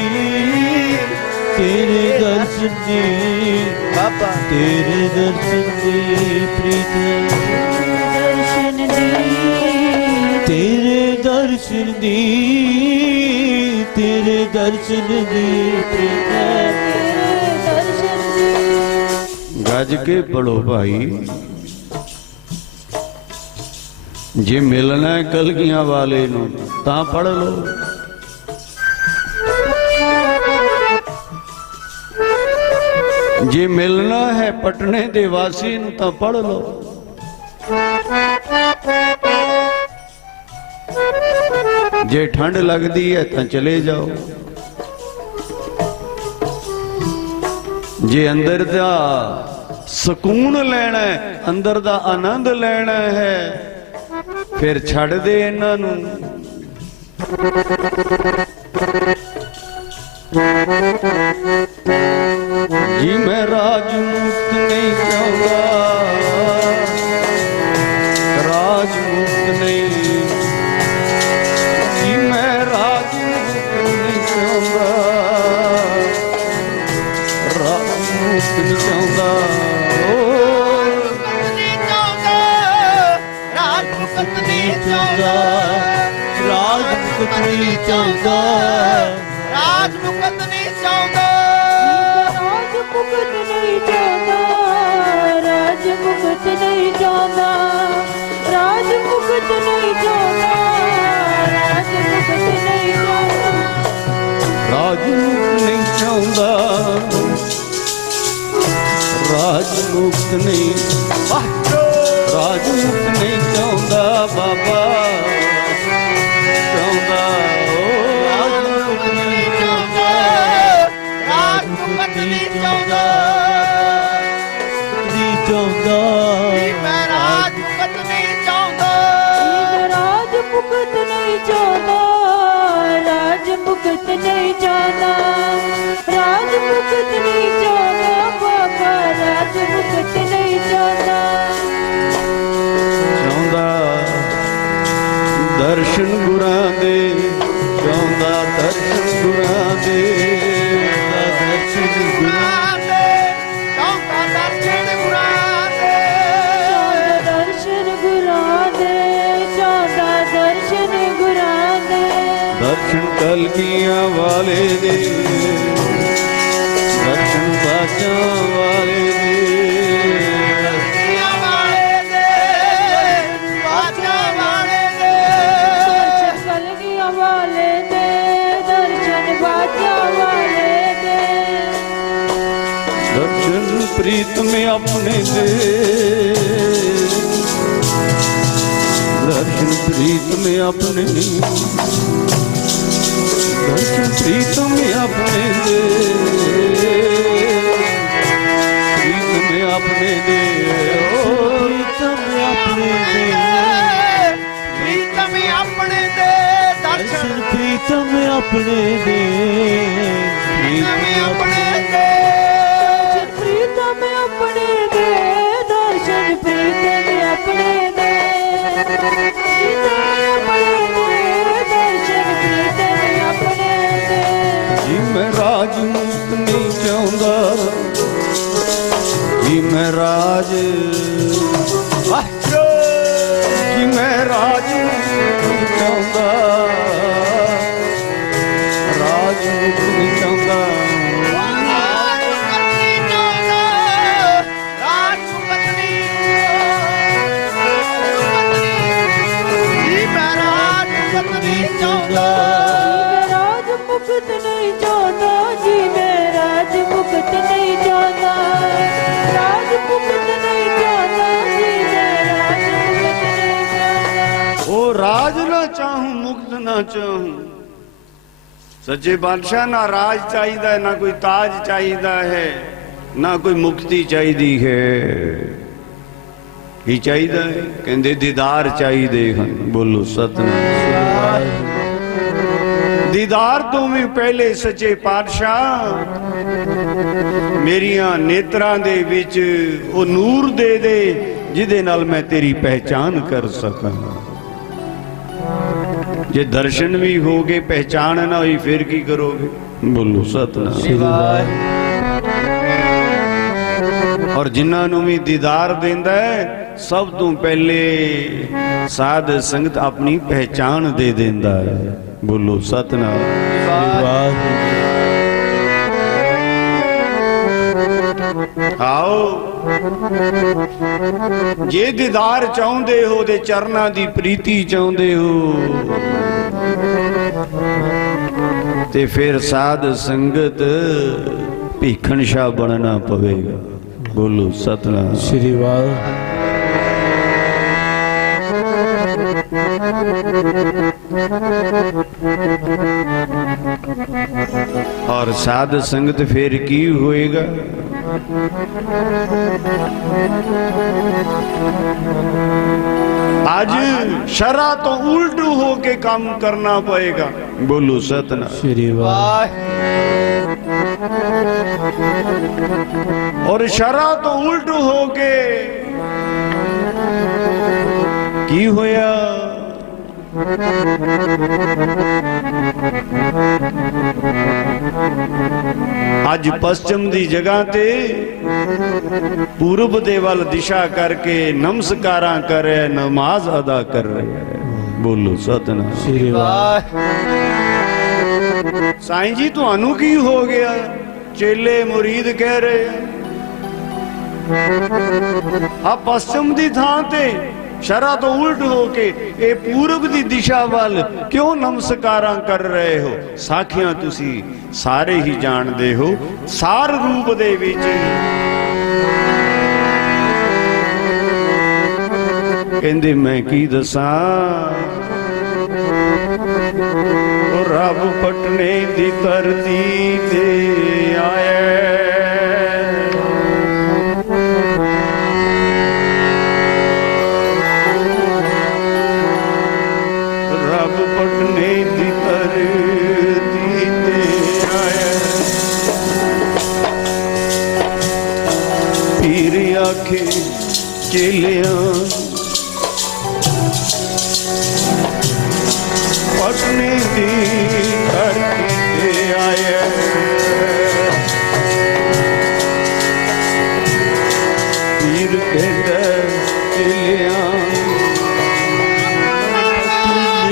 प्रीत दर्शन दी तेरे दर्शन दी तेरे दर्शन दी प्रीत दर्शन दी ਗੱਜ ਕੇ ਪੜੋ ਭਾਈ ਜੇ ਮਿਲਣਾ ਹੈ ਕਲਗੀਆਂ ਵਾਲੇ ਨੂੰ ਤਾਂ ਪੜ ਲਓ ਜੇ ਮਿਲਣਾ ਹੈ ਪਟਨੇ ਦੇ ਵਾਸੀ ਨੂੰ ਤਾਂ ਪੜ ਲਓ ਜੇ ਠੰਡ ਲੱਗਦੀ ਹੈ ਤਾਂ ਚਲੇ ਜਾਓ ਜੇ ਅੰਦਰ ਦਾ ਸਕੂਨ ਲੈਣਾ ਹੈ ਅੰਦਰ ਦਾ ਆਨੰਦ ਲੈਣਾ ਹੈ ਫਿਰ ਛੱਡ ਦੇ ਇਹਨਾਂ ਨੂੰ जी मैं राज मुक्त नहीं चाहूंगा राज मुक्त नहीं जी मैं राज मुक्त नहीं चाहूंगा राज मुक्त नहीं चाहूंगा राज मुक्त नहीं चाहता राज मुक्त नहीं चाहता राज मुक्त नहीं चाहता मुक्त नहीं चाहता राज मुक्त नहीं चाहता राज मुक्त नहीं चाहता राज मुक्त नहीं चाहता राज मुक्त नहीं चाहता राज मुक्त नहीं राज मुक्त नहीं चाहता बाबा चाहता मुक्त नहीं चाहता राज मुक्त नहीं चाहता बाबा राज मुक्त नहीं चाहता चाहता दर्शन गुरां दे चाहता दर्शन गुरां दे दर्शन गुरां दे चाहता दर्शन गुरां दे दर्शन गुरां दे चाहता दर्शन गुरां दे दर्शन कलगियां वाले दे दर्शन बाजां वाले दे बाजा वाले दे दर्शन कलगियां वाले दे दर्शन बाजा वाले दे दर्शन प्रीत में अपने दे, दर्शन प्रीत में अपने, दर्शन प्रीत में अपने दे, प्रीत में अपने दे, ओ प्रीत में अपने दे, प्रीत में अपने दे, दर्शन प्रीत में अपने दे, प्रीत में अपने दे, प्रीत में अपने दे, दर्शन प्रीत में अपने दे, प्रीत में अपने दे, दर्शन प्रीत में अपने दे। जी मैं राज मुक्त नहीं चाहता, जी मैं राज, जी मैं राज नहीं चाहता, राज मुक्त नहीं चाहता, मुक्त नहीं चाहता जी, मैं राज मुक्त नहीं चाहता, राज मुक्त नहीं चाहता जी, मैं राज मुक्त नहीं चाहता। ओ राज ना चाहूं मुक्त ना चाहूं, सच्चे बादशाह ना राज चाहिए ना कोई ताज चाहिए है, ना कोई मुक्ति चाहिए है, की चाहिए है कहते दीदार चाहिए हैं। बोलो सतनाम। दीदार तो भी पहले सच्चे पातशाह मेरिया नेत्रां दे विच ओ नूर दे दे जिदे नाल मैं तेरी पहचान कर सकां। जे दर्शन भी हो गए पहचान ना हुई फिर की करोगे। बोलो सतनाम। और जिन्होंने भी दीदार देंदा है सब तो पहले साध संगत अपनी पहचान दे देंदा है। बोलो सतनाम। आओ जे दीदार चाहते हो दे चरना दी प्रीति चाहते हो ते फिर साध संगत भीखण शाह बनना पवेगा। बोलो सतनाम। श्री वाह। और साध संगत फिर की होएगा। आज शरा तो उल्ट होके काम करना पड़ेगा। बोलो सतनाम। श्री वाह। और शरा तो उल्ट होके की होया। आज पश्चिम दी जगह ते पूर्व दे वाल दिशा करके नमस्कारां कर रहे, नमाज अदा कर रहे। बोलो सतनाम। श्री वाह। साईं जी तुहानू की हो गया? चेले मुरीद कह रहे आ पश्चिम दी थां ते शरा तो उल्ट होके ए पूरब दी दिशा वाल क्यों नमस्कारां कर रहे हो? साखियां तुसी सारे ही जानदे हो। सार रूप दे विच कहंदे मैं की दसां रब पटने दी धरती ते आया। रब पटने दी धरती ते आया। पीर आखे चेलियां पटने दी धरती ते आया। पीर कहंदा चेलियां पटने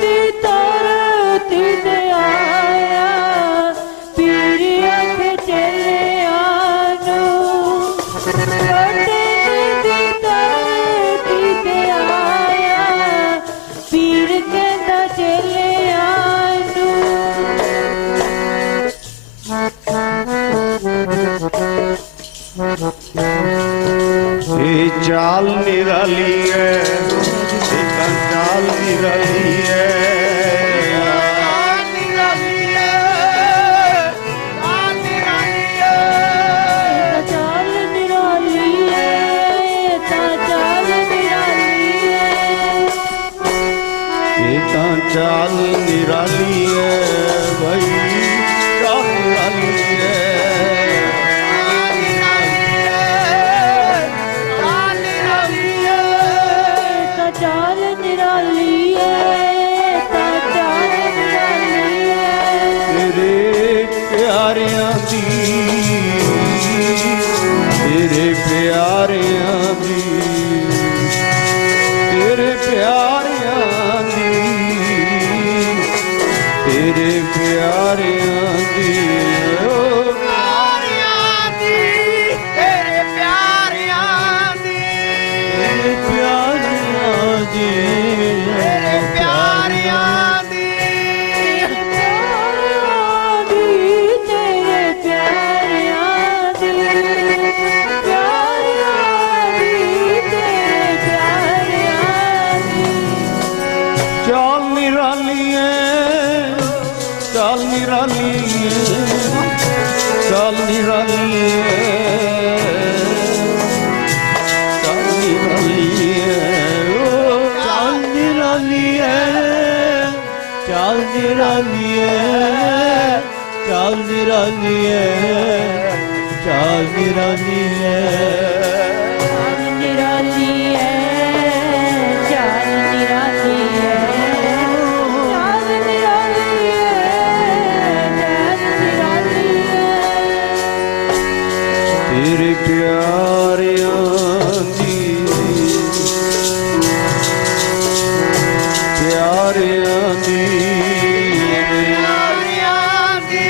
दी धरती चाल निराली है, ये तां चाल निराली है। चाल निराली है भाई, चाल निराली है। चाल निराली है, चाल निराली है। तेरे प्यारियां दी, तेरे प्यारियां दी, तेरे प्यारियां दी, तेरे प्यारियां दी, ओ प्यारियां दी, तेरे प्यारियां दी, तेरे प्यारियां दी, तेरे प्यारियां दी, तेरे प्यारियां दी, तेरे प्यारियां दी। चाल निराली है, चाल निराली है, चाल निराली है, चाल निराली है, ओ चाल निराली है, चाल निराली है, चाल निराली है, चाल निराली है। चाल निराली है, चाल निराली है, चाल निराली है, चाल निराली है। तेरे प्यारियां दी, प्यारियां दी, प्यारियां दी,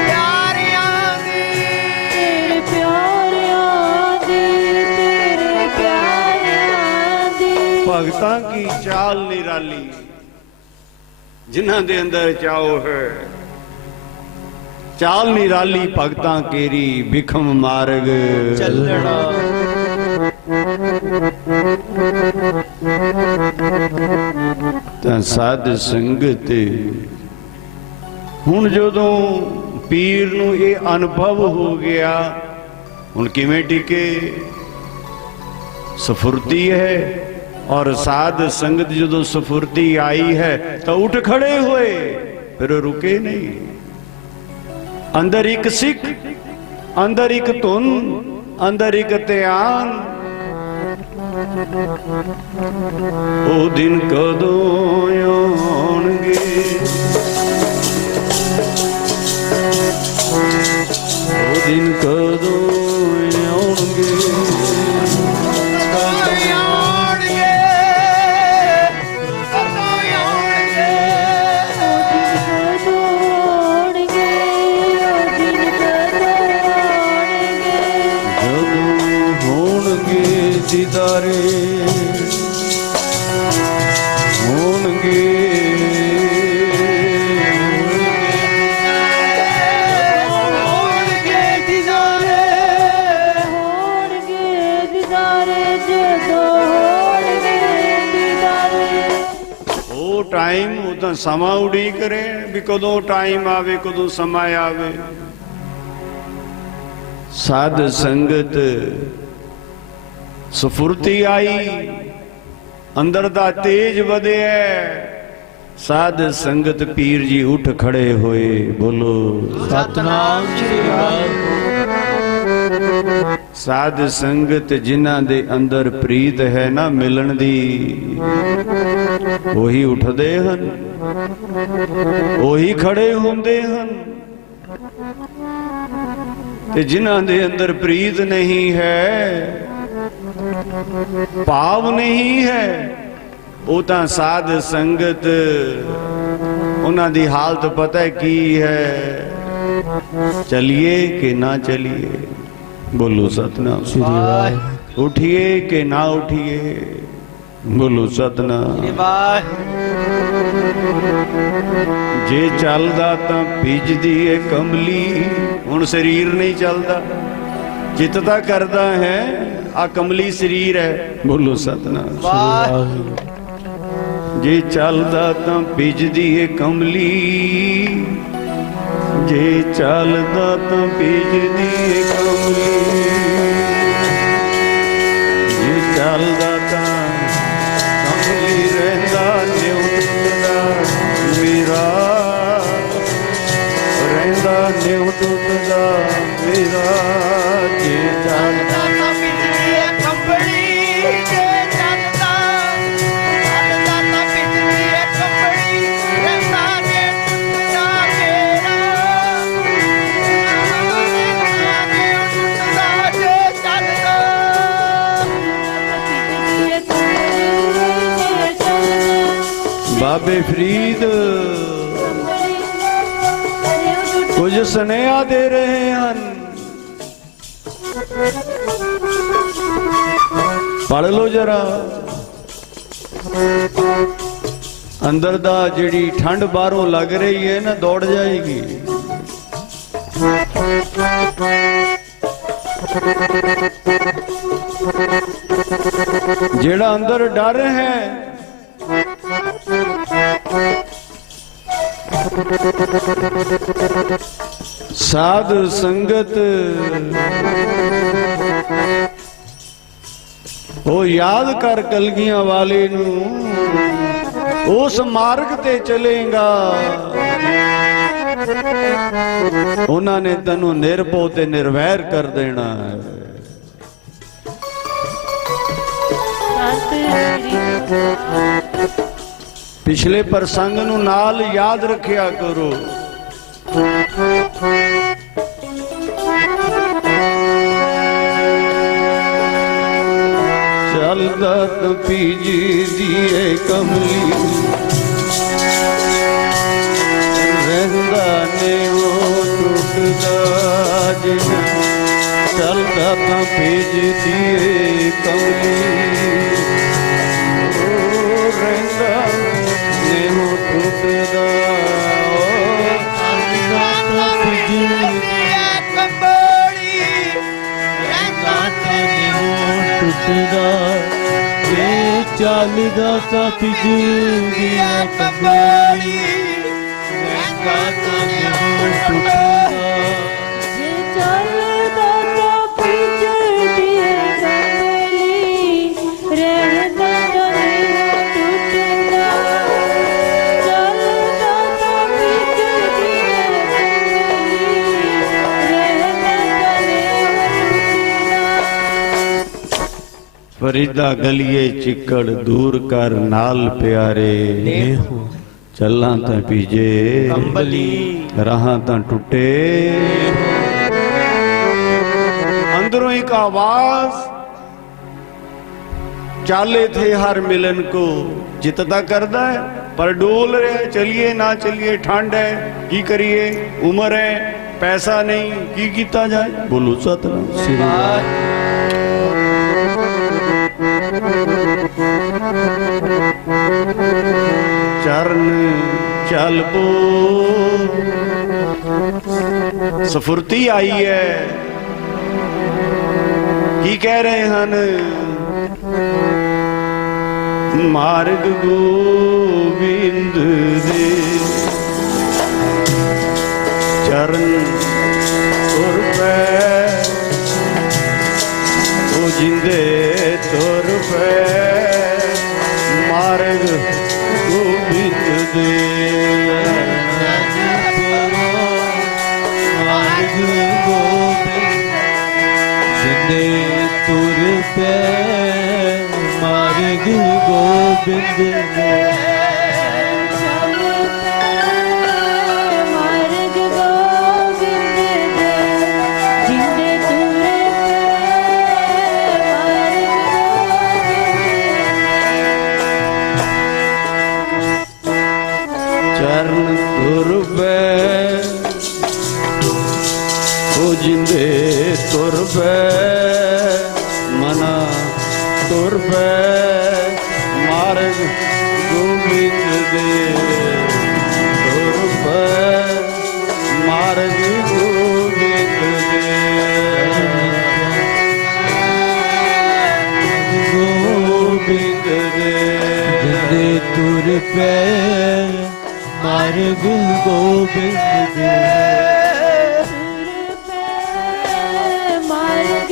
प्यारियां दी, तेरे प्यारियां दी, तेरे प्यारियां दी। भगतां की चाल निराली, जिन्हां दे अंदर चाओ है। चाल निराली भगतां केरी, बिखम मार्ग ਚੱਲਣਾ ਤਾਂ ਸਾਧ ਸੰਗਤ। ਹੁਣ ਜਦੋਂ ਪੀਰ ਨੂੰ ਇਹ ਅਨੁਭਵ ਹੋ ਗਿਆ, ਹੁਣ ਕਿਵੇਂ ਟਿਕੇ? ਸਫੁਰਤੀ ਹੈ, ਔਰ ਸਾਧ ਸੰਗਤ ਜਦੋਂ ਸਫੁਰਤੀ ਆਈ ਹੈ ਤਾਂ ਉੱਠ ਖੜੇ ਹੋਏ, ਫਿਰ ਰੁਕੇ ਨਹੀਂ। ਅੰਦਰ ਇੱਕ ਸਿੱਖ, ਅੰਦਰ ਇੱਕ ਧੁਨ, ਅੰਦਰ ਇੱਕ ਧਿਆਨ। ਉਹ ਦਿਨ ਕਦੋਂ ਆਉਣਗੇ, ਉਹ ਦਿਨ ਕਦੋਂ ਆਉਣਗੇ। ਕੋਈ ਆਉਣਗੇ, ਕੋਈ ਆਉਣਗੇ, ਜਦੋਂ ਹੋਣਗੇ ਦੀਦਾਰੇ, ਹੋਣਗੇ ਹੋਣਗੇ ਦੀਦਾਰੇ, ਹੋਣਗੇ ਦੀਦਾਰੇ, ਜਦੋਂ ਹੋਣਗੇ ਦੀਦਾਰੇ। ਉਹ ਟਾਈਮ, ਉਹ ਤਾਂ ਸਮਾਂ ਉਡੀਕ ਰਹੇ ਵੀ ਕਦੋਂ ਟਾਈਮ ਆਵੇ, ਕਦੋਂ ਸਮਾਂ ਆਵੇ। ਸਾਧ ਸੰਗਤ ਸਫੁਰਤੀ ਆਈ, ਅੰਦਰ ਦਾ ਤੇਜ ਵਧਿਆ। ਸਾਧ ਸੰਗਤ ਪੀਰ ਜੀ ਉੱਠ ਖੜੇ ਹੋਏ, ਬੋਲੋ ਸਤਨਾਮ ਸ੍ਰੀ ਵਾਹਿਗੁਰੂ। ਸਾਧ ਸੰਗਤ ਜਿਨ੍ਹਾਂ ਦੇ ਅੰਦਰ ਪ੍ਰੀਤ ਹੈ ਨਾ ਮਿਲਣ ਦੀ, ਉਹੀ ਉੱਠਦੇ ਹਨ, ਉਹੀ ਖੜੇ ਹੁੰਦੇ ਹਨ। ਤੇ ਜਿਨ੍ਹਾਂ ਦੇ ਅੰਦਰ ਪ੍ਰੀਤ ਨਹੀਂ ਹੈ, ਭਾਵ ਨਹੀਂ ਹੈ, ਉਹ ਤਾਂ ਸਾਧ ਸੰਗਤ, ਉਹਨਾਂ ਦੀ ਹਾਲਤ ਪਤਾ ਕੀ ਹੈ? ਚਲਿਏ ਕਿ ਨਾ ਚਲਿਏ, बोलो सतनाम श्री वाहिगुरू। उठिए के ना उठिए, बोलो सतनाम। जे चलदा तां भीजदी है कमली, हुण शरीर नहीं चलदा, चित तां करदा है आ कमली शरीर है। बोलो सतनाम। जे चलदा तां भिजदी है कमली, जे चलदा तां भिजदी है कमली, जे चलदा तां कमली रहिंदा निउटदा मेरा, रहिंदा निउटदा मेरा, जे चलदा तां बिजली है कंबली, जे चलदा तां बिजली है कंबली, रहंदा ने टुटदा मेरा, जे चलदा बाबे फरीद कुछ सुनेहा दे रहे हैं, पढ़ लो जरा। अंदर दा जिहड़ी ठंड बाहरों लग रही है ना दौड़ जाएगी। जेड़ा अंदर डर है साध संगत वो याद कर कलगियां वाले नू, उस मार्ग ते चलेगा। उन्होंने तेनू निरभो ते निर्वैर कर देना है। पिछले प्रसंग नू नाल याद रखिया करो। चलदा तो पीजी दिए कमली, रहंदा ने वो टुटदा जिन, चलदा तो पीजी दिए कमली, रहंदा ने वो टुटदा, चलदा बिजली है कंबली, रहंदा ने टुटदा, जे चलदा तां बिजली है कंबली, रहंदा ने टुटदा, जे चलदा तां बिजली है कंबली, रहंदा ने टुटदा, चलदा तां बिजली है फरीदा गलिए चिकड़ दूर कर नाल प्यारे, चलां तां पीजे कंबली, राहां तां टुटे। अंदरों एक आवाज चाले थे हर मिलन को, जितना करदा है पर डोल रहे। चलिए ना चलिए, ठंड है की करिए, उम्र है, पैसा नहीं, की कीता जाए। बोलो सतनाम। चरण चल पो सफुरती आई है। की कह रहे हैं? मार्ग गोविंद दे चरण तुर पै, ओ जिंदे तुर पै, मार्ग गोविंद दे। मार्ग गोविंद जिंदे तुर पे, मार्ग गोविंद दे। मार्ग गोविंद दे, जिंदे तुरे चरण तुर पै, ओ जिंदे तुर पै, मना तुर पै, मार्ग गोविंद दे तुर पै, मार्ग गोविंद दे। मार्ग गोबिंद दे मार्ग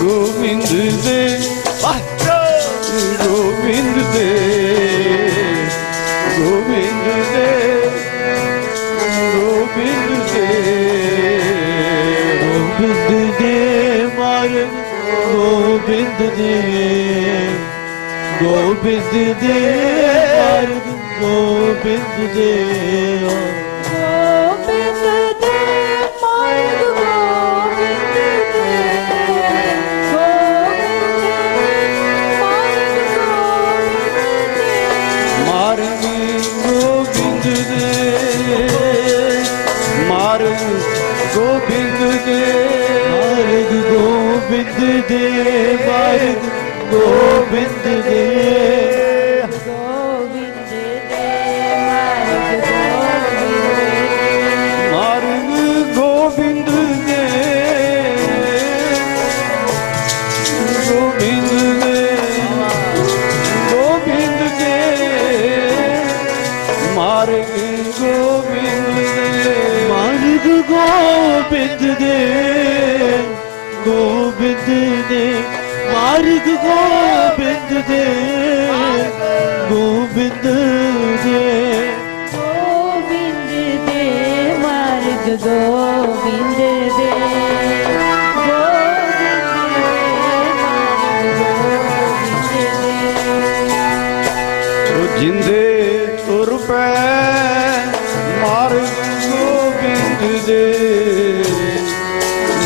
गोविंद दे गोविंद दे गोविंद दे गोविंद दे गोबिंद दे मार्ग गोबिंद दे गोबिंद दे मार्ग गोबिंद दे गोविंद दे मार्ग गोबिंद दे मार्ग गोबिंद दे गोविंद दे मार्ग गोविंद दे गोविंद दे गोविंद दे मार्ग गोविंद दे मार्ग गोबिंद दे गोबिंद दे मार्ग गोबिंद दे गोबिंद दे गोविंद दे मार्ग गोविंद दे जिंदे तुर पै मार्ग गोबिंद दे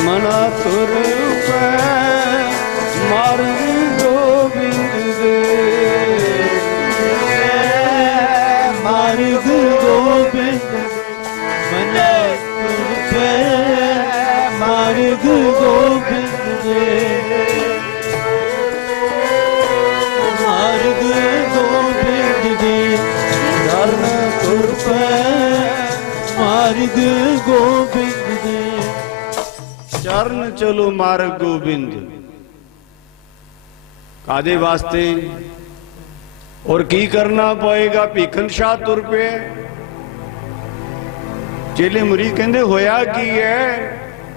मना तुर पै मार्ग गोबिंद दे मार्ग गोबिंद मना तुर पे मार्ग गोबिंद दे मार्ग गोबिंद दे चरण तुर पे मार्ग गोबिंद दे चरण चलो मार्ग गोबिंद कादे वास्ते और की करना पएगा भीखन शाह तुर पे चेले मुरी कहंदे होया की है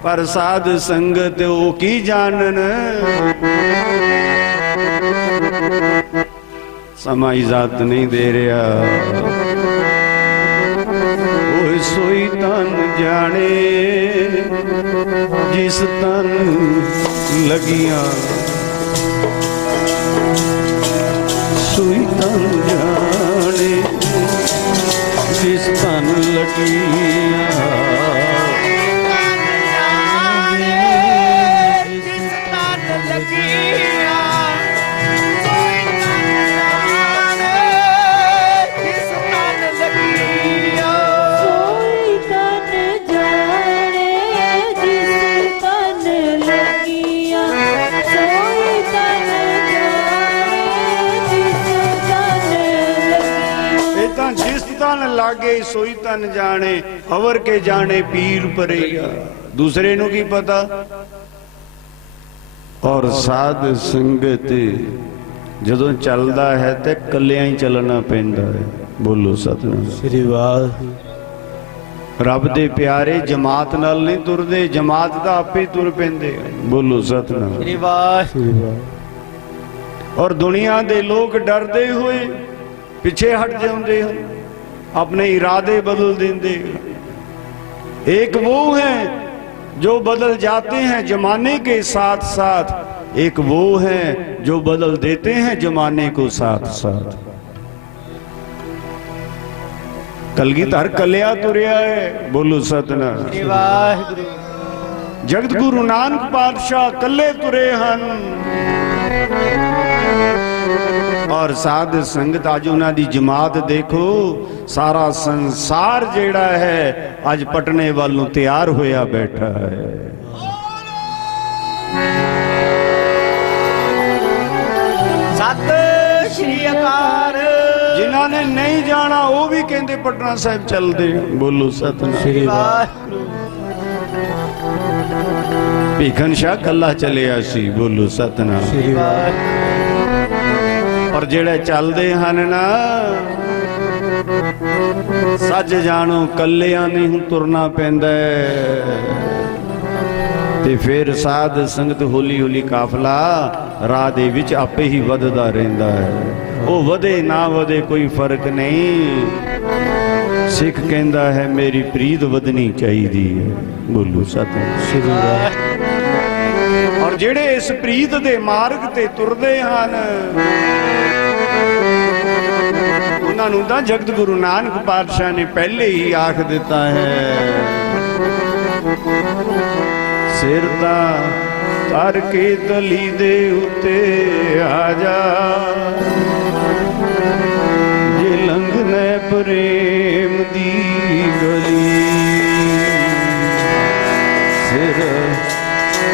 पर साध संगत ओ की जानन समा इजाजत नहीं दे रहा ओए सोई तन जाने जिस तन लगियां सोई तन जाने जिस तन लगियां लागे सोई तन जाने अवर के जाने पीर परेगा दूसरे नु की पता और साध संगत जदों चलदा है ते कलियां ही चलना पैंदा है बोलो सतनाम श्री वाह रब दे प्यारे जमात नाल नहीं तुरदे जमात दा आपे तुर पैंदे बोलो सतनाम श्री वाह और दुनिया दे लोग डरदे हुए पिछे हट जाते हैं अपने इरादे बदल देंगे एक वो है जो बदल जाते हैं जमाने के साथ साथ एक वो है जो बदल देते हैं जमाने को साथ साथ कलगीधर कलिया तुरया है बोलो सतनाम जगत गुरु नानक पातशाह कले तुरे हन और साध संगत अज उन्हां दी जमात देखो सारा संसार जेड़ा है अज पटने वालों तैयार होया बैठा है सत श्री अकाल जिन्हां ने नहीं जाना वो भी कहते पटना साहिब चल दे बोलो सतनाम श्री वाह ਭੀਖਨ ਸ਼ਾਹ ਕੱਲਾ ਚੱਲਿਆ ਸੀ। ਬੋਲੋ ਸਤਨਾਮ। ਸ੍ਰੀ ਵਾਹਿਗੁਰੂ। ਔਰ ਜਿਹੜੇ ਚੱਲਦੇ ਹਨ ਨਾ, ਸੱਜ ਜਾਣੋ ਕੱਲਿਆਂ ਨਹੀਂ ਹੁਣ ਤੁਰਨਾ ਪੈਂਦਾ ਹੈ। ਤੇ ਫਿਰ ਸਾਧ ਸੰਗਤ ਹੌਲੀ ਹੌਲੀ ਕਾਫਲਾ ਰਾਹ ਦੇ ਵਿੱਚ ਆਪੇ ਹੀ ਵੱਧਦਾ ਰਹਿੰਦਾ ਹੈ। ਉਹ ਵਧੇ ਨਾ ਵਧੇ ਕੋਈ ਫਰਕ ਨਹੀਂ। ਸਿੱਖ ਕਹਿੰਦਾ ਹੈ ਮੇਰੀ ਪ੍ਰੀਤ ਵਧਣੀ ਚਾਹੀਦੀ ਹੈ। ਬੋਲੋ ਸਤਿ ਸ੍ਰੀ ਵਾਹਿਗੁਰੂ। ਔਰ ਜਿਹੜੇ ਇਸ ਪ੍ਰੀਤ ਦੇ ਮਾਰਗ ਤੇ ਤੁਰਦੇ ਹਨ, ਉਹਨਾਂ ਨੂੰ ਤਾਂ ਜਗਤ ਗੁਰੂ ਨਾਨਕ ਪਾਤਸ਼ਾਹ ਨੇ ਪਹਿਲੇ ਹੀ ਆਖ ਦਿੱਤਾ ਹੈ, ਸਿਰ ਤਾਂ ਧਰ ਕੇ ਤਲੀ ਦੇ ਉੱਤੇ ਆ ਜਾ, ਜੇ ਲੰਘਣਾ ਪ੍ਰੇਮ ਦੀ ਗਲੀ। ਸਿਰ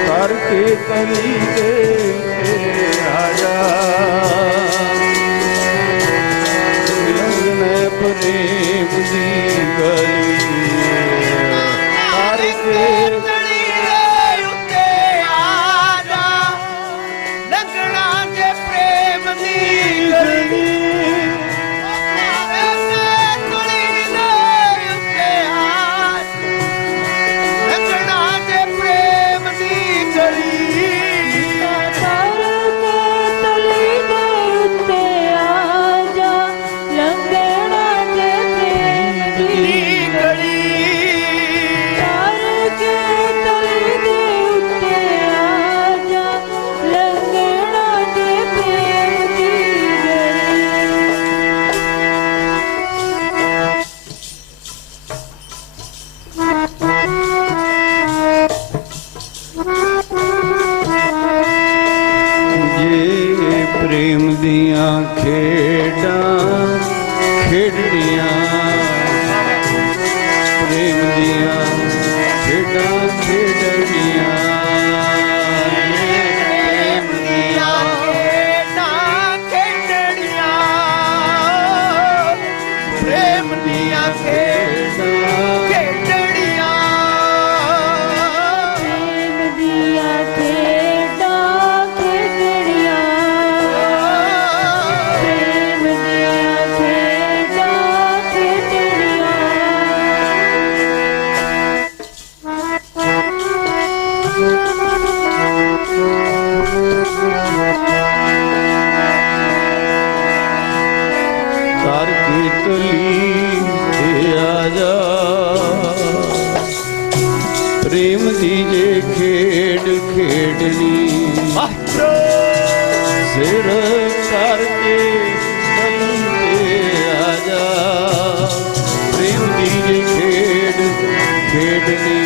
ਧਰ ਕੇ ਤਲੀ ਦੇ ਉੱਤੇ ਆ ਜਾ, ਜੇ ਲੰਘਣਾ ਪ੍ਰੇਮ ਦੀ ਗਲੀ। ਧਰ ਕੇ ਪ੍ਰੇਮ ਦੀਆਂ ਖੇਡਾਂ ਖੇਡਣੀਆਂ, ਪ੍ਰੇਮ ਦੀਆਂ ਖੇਡਾਂ ਖੇਡਣੀਆਂ, ਪ੍ਰੇਮ ਦੀਆਂ ਖੇਡਾਂ ਖੇਡਣੀਆਂ, ਪ੍ਰੇਮ ਦੀਆਂ ਖੇਡਾਂ ਖੇਡਣੀਆਂ, ਪ੍ਰੇਮ ਦੀਆਂ ਖੇਡਾਂ ਖੇਡਣੀਆਂ, ਪ੍ਰੇਮ ਦੀਆਂ ਖੇਡਾਂ ਖੇਡਣੀਆਂ। ਧਰ ਕੇ ਤਲੀ ਤੇ ਆ ਜਾ, ਪ੍ਰੇਮ ਦੀ ਜੇ ਖੇਡ ਖੇਡਣੀ। ਸਿਰ ਕਰਕੇ ਤਲੀ ਤੇ ਆ ਜਾ, ਪ੍ਰੇਮ ਦੀ ਜੇ ਖੇਡ ਖੇਡਣੀ।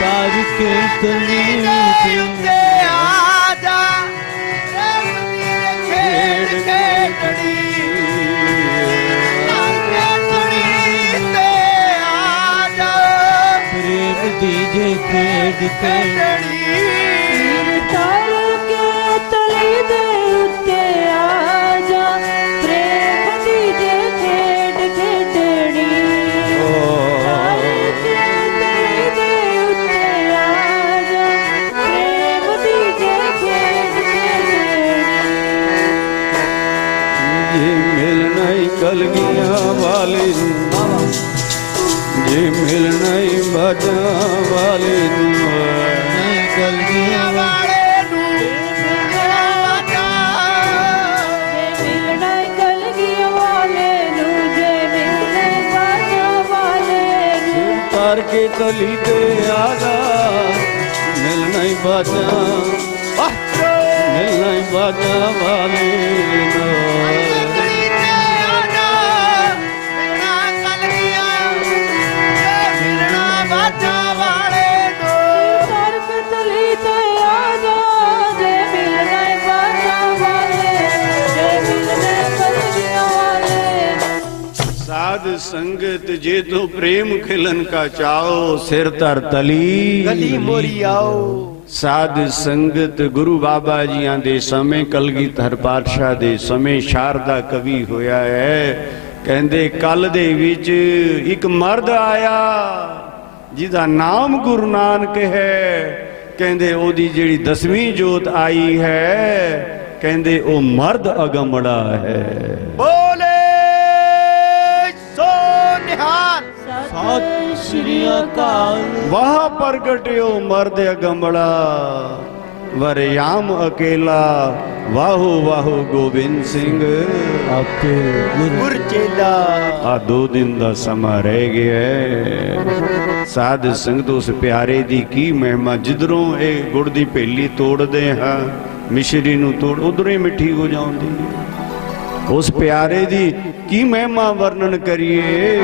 ਧਰ ਕੇ ਤਲੀ ਦੇ ਉੱਤੇ ਆ ਜਾ, ਪ੍ਰੇਮ ਦੀ ਖੇਡ ਖੇਡਣੀ। ਪ੍ਰੇਮ ਦੀ ਜੇ ਖੇਡ ਖੇਡਣੀ। ਸਿਰ ਧਰ ਕੇ ਤਲੀ ਦੇ ਉੱਤੇ ਆ ਜਾ, ਪ੍ਰੇਮ ਦੀ ਜੇ ਖੇਡ ਖੇਡਣੀ। ਧਰ ਕੇ ਤਲੀ ਦੇ ਉੱਤੇ ਆ ਜਾ, ਪ੍ਰੇਮ ਦੀ ਜੇ ਖੇਡ ਖੇਡਣੀ। ਜੇ ਮਿਲਣਾ ਹੀ ਕਲਗੀਆਂ ਵਾਲੇ ਨੂੰ, ਜੇ ਮਿਲਣਾ ਹੀ ਬਾਜਾਂ ਵਾਲੇ ਨੂੰ, ਕਲਗੀਆਂ ਵਾਲੇ ਨੂੰ ਮਿਲਣਾ ਵਾਜਾ, ਜੇ ਮਿਲਣਾ ਕਲਗੀਆਂ ਵਾਲੇ ਨੂੰ, ਜੇ ਮਿਲਣਾ ਬਾਜਾਂ ਵਾਲੇ ਨੂੰ। ਧਰ ਕੇ ਤਲੀ ਤੇ ਆ ਜਾ, ਮਿਲਣਾ ਹੀ ਬਾਜਾਂ, ਮਿਲਣਾ ਹੀ ਬਾਜਾਂ ਵਾਲੇ ਨੂੰ। ਕਲੀ ਤੇ ਆ ਜਾ, ਮਿਲਣਾ ਕਲਗੀਆਂ, ਜੇ ਮਿਲਣਾ ਵਾਜਾ ਵਾਲੇ ਨੂੰ। ਧਰ ਕੇ ਤਲੀ ਤੇ ਆ ਜਾ, ਜੇ ਮਿਲਣਾ ਬਾਜਾਂ ਵਾਲੇ, ਜੇ ਮਿਲਣਾ ਕਲਗੀਆਂ ਵਾਲੇ। साध संगत जे तो प्रेम खिलन का चाओ, सिर तर तली ਗਲੀ ਮੋਰੀ ਆਓ। ਸਾਧ ਸੰਗਤ ਗੁਰੂ ਬਾਬਾ ਜੀਆਂ ਦੇ ਸਮੇਂ, ਕਲਗੀਧਰ ਪਾਤਸ਼ਾਹ ਦੇ ਸਮੇਂ ਸ਼ਾਰਦਾ ਕਵੀ ਹੋਇਆ ਹੈ। ਕਹਿੰਦੇ ਕੱਲ ਦੇ ਵਿੱਚ ਇੱਕ ਮਰਦ ਆਇਆ ਜਿਹਦਾ ਨਾਮ ਗੁਰੂ ਨਾਨਕ ਹੈ, ਕਹਿੰਦੇ ਉਹਦੀ ਜਿਹੜੀ 10ਵੀਂ ਜੋਤ ਆਈ ਹੈ, ਕਹਿੰਦੇ ਉਹ ਮਰਦ ਅਗੰਮੜਾ ਹੈ। ਬੋਲੇ ਸੋ ਨਿਹਾਲ। ਸਤਿ ਸ਼੍ਰੀ ਅਕਾਲ। ਵਾਹ ਪ੍ਰਗਟਿਓ ਮਰਦ ਅਗੰਮੜਾ, ਵਰਿਆਮ ਅਕੇਲਾ, ਵਾਹੋ ਵਾਹੋ ਗੋਬਿੰਦ ਸਿੰਘ ਆਪੇ ਗੁਰ ਚੇਲਾ। ਆ 2 ਦਿਨ ਦਾ ਸਮਾਂ ਰਹਿ ਗਿਆ ਹੈ। ਸਾਧ ਸੰਗਤ ਉਸ ਪਿਆਰੇ ਦੀ ਕੀ ਮਹਿਮਾ, ਜਿੱਧਰੋਂ ਇਹ ਗੁੜ ਦੀ ਭੇਲੀ ਤੋੜਦੇ ਹਾਂ, ਮਿਸ਼ਰੀ ਨੂੰ ਤੋੜ ਉਧਰੋਂ ਹੀ ਮਿੱਠੀ ਹੋ ਜਾਂਦੀ ਹੈ। ਉਸ ਪਿਆਰੇ ਦੀ ਕੀ ਮਹਿਮਾ ਵਰਣਨ ਕਰੀਏ।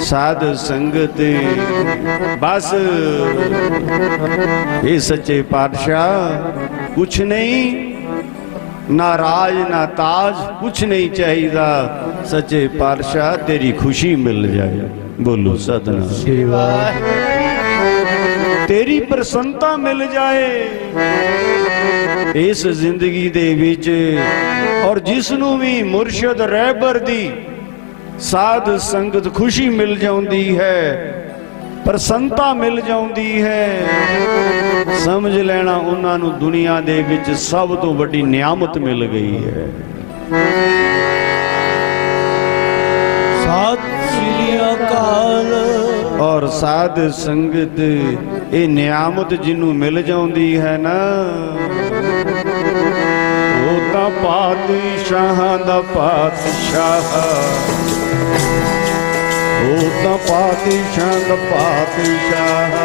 ਸਾਧ ਸੰਗਤ ਬਸ ਇਹ ਸੱਚੇ ਪਾਤਸ਼ਾਹ ਕੁਛ ਨਹੀਂ, ਨਾ ਰਾਜ ਨਾ ਤਾਜ, ਕੁਛ ਨਹੀਂ ਚਾਹੀਦਾ। ਸੱਚੇ ਪਾਤਸ਼ਾਹ ਤੇਰੀ ਖੁਸ਼ੀ ਮਿਲ ਜਾਏ। ਬੋਲੋ ਸਤਨਾਮ। ਸੇਵਾ ਤੇਰੀ ਪ੍ਰਸੰਨਤਾ ਮਿਲ ਜਾਏ ਇਸ ਜ਼ਿੰਦਗੀ ਦੇ ਵਿੱਚ। ਔਰ ਜਿਸ ਨੂੰ ਵੀ ਮੁਰਸ਼ਿਦ ਰਹਿਬਰ ਦੀ ਸਾਧ ਸੰਗਤ ਖੁਸ਼ੀ ਮਿਲ ਜਾਂਦੀ ਹੈ, ਪ੍ਰਸੰਨਤਾ ਮਿਲ ਜਾਂਦੀ ਹੈ, ਸਮਝ ਲੈਣਾ ਉਹਨਾਂ ਨੂੰ ਦੁਨੀਆ ਦੇ ਵਿੱਚ ਸਭ ਤੋਂ ਵੱਡੀ ਨਿਆਮਤ ਮਿਲ ਗਈ ਹੈ। ਸਤਿ ਸ੍ਰੀ ਅਕਾਲ। ਔਰ ਸਾਧ ਸੰਗਤ ਇਹ ਨਿਆਮਤ ਜਿਹਨੂੰ ਮਿਲ ਜਾਂਦੀ ਹੈ ਨਾ, ਉਹ ਤਾਂ ਪਾਤਸ਼ਾਹਾਂ ਦਾ ਪਾਤਸ਼ਾਹ, ਉਹ ਤਾਂ ਪਾਤਸ਼ਾਹਾਂ ਦਾ ਪਾਤਸ਼ਾਹ।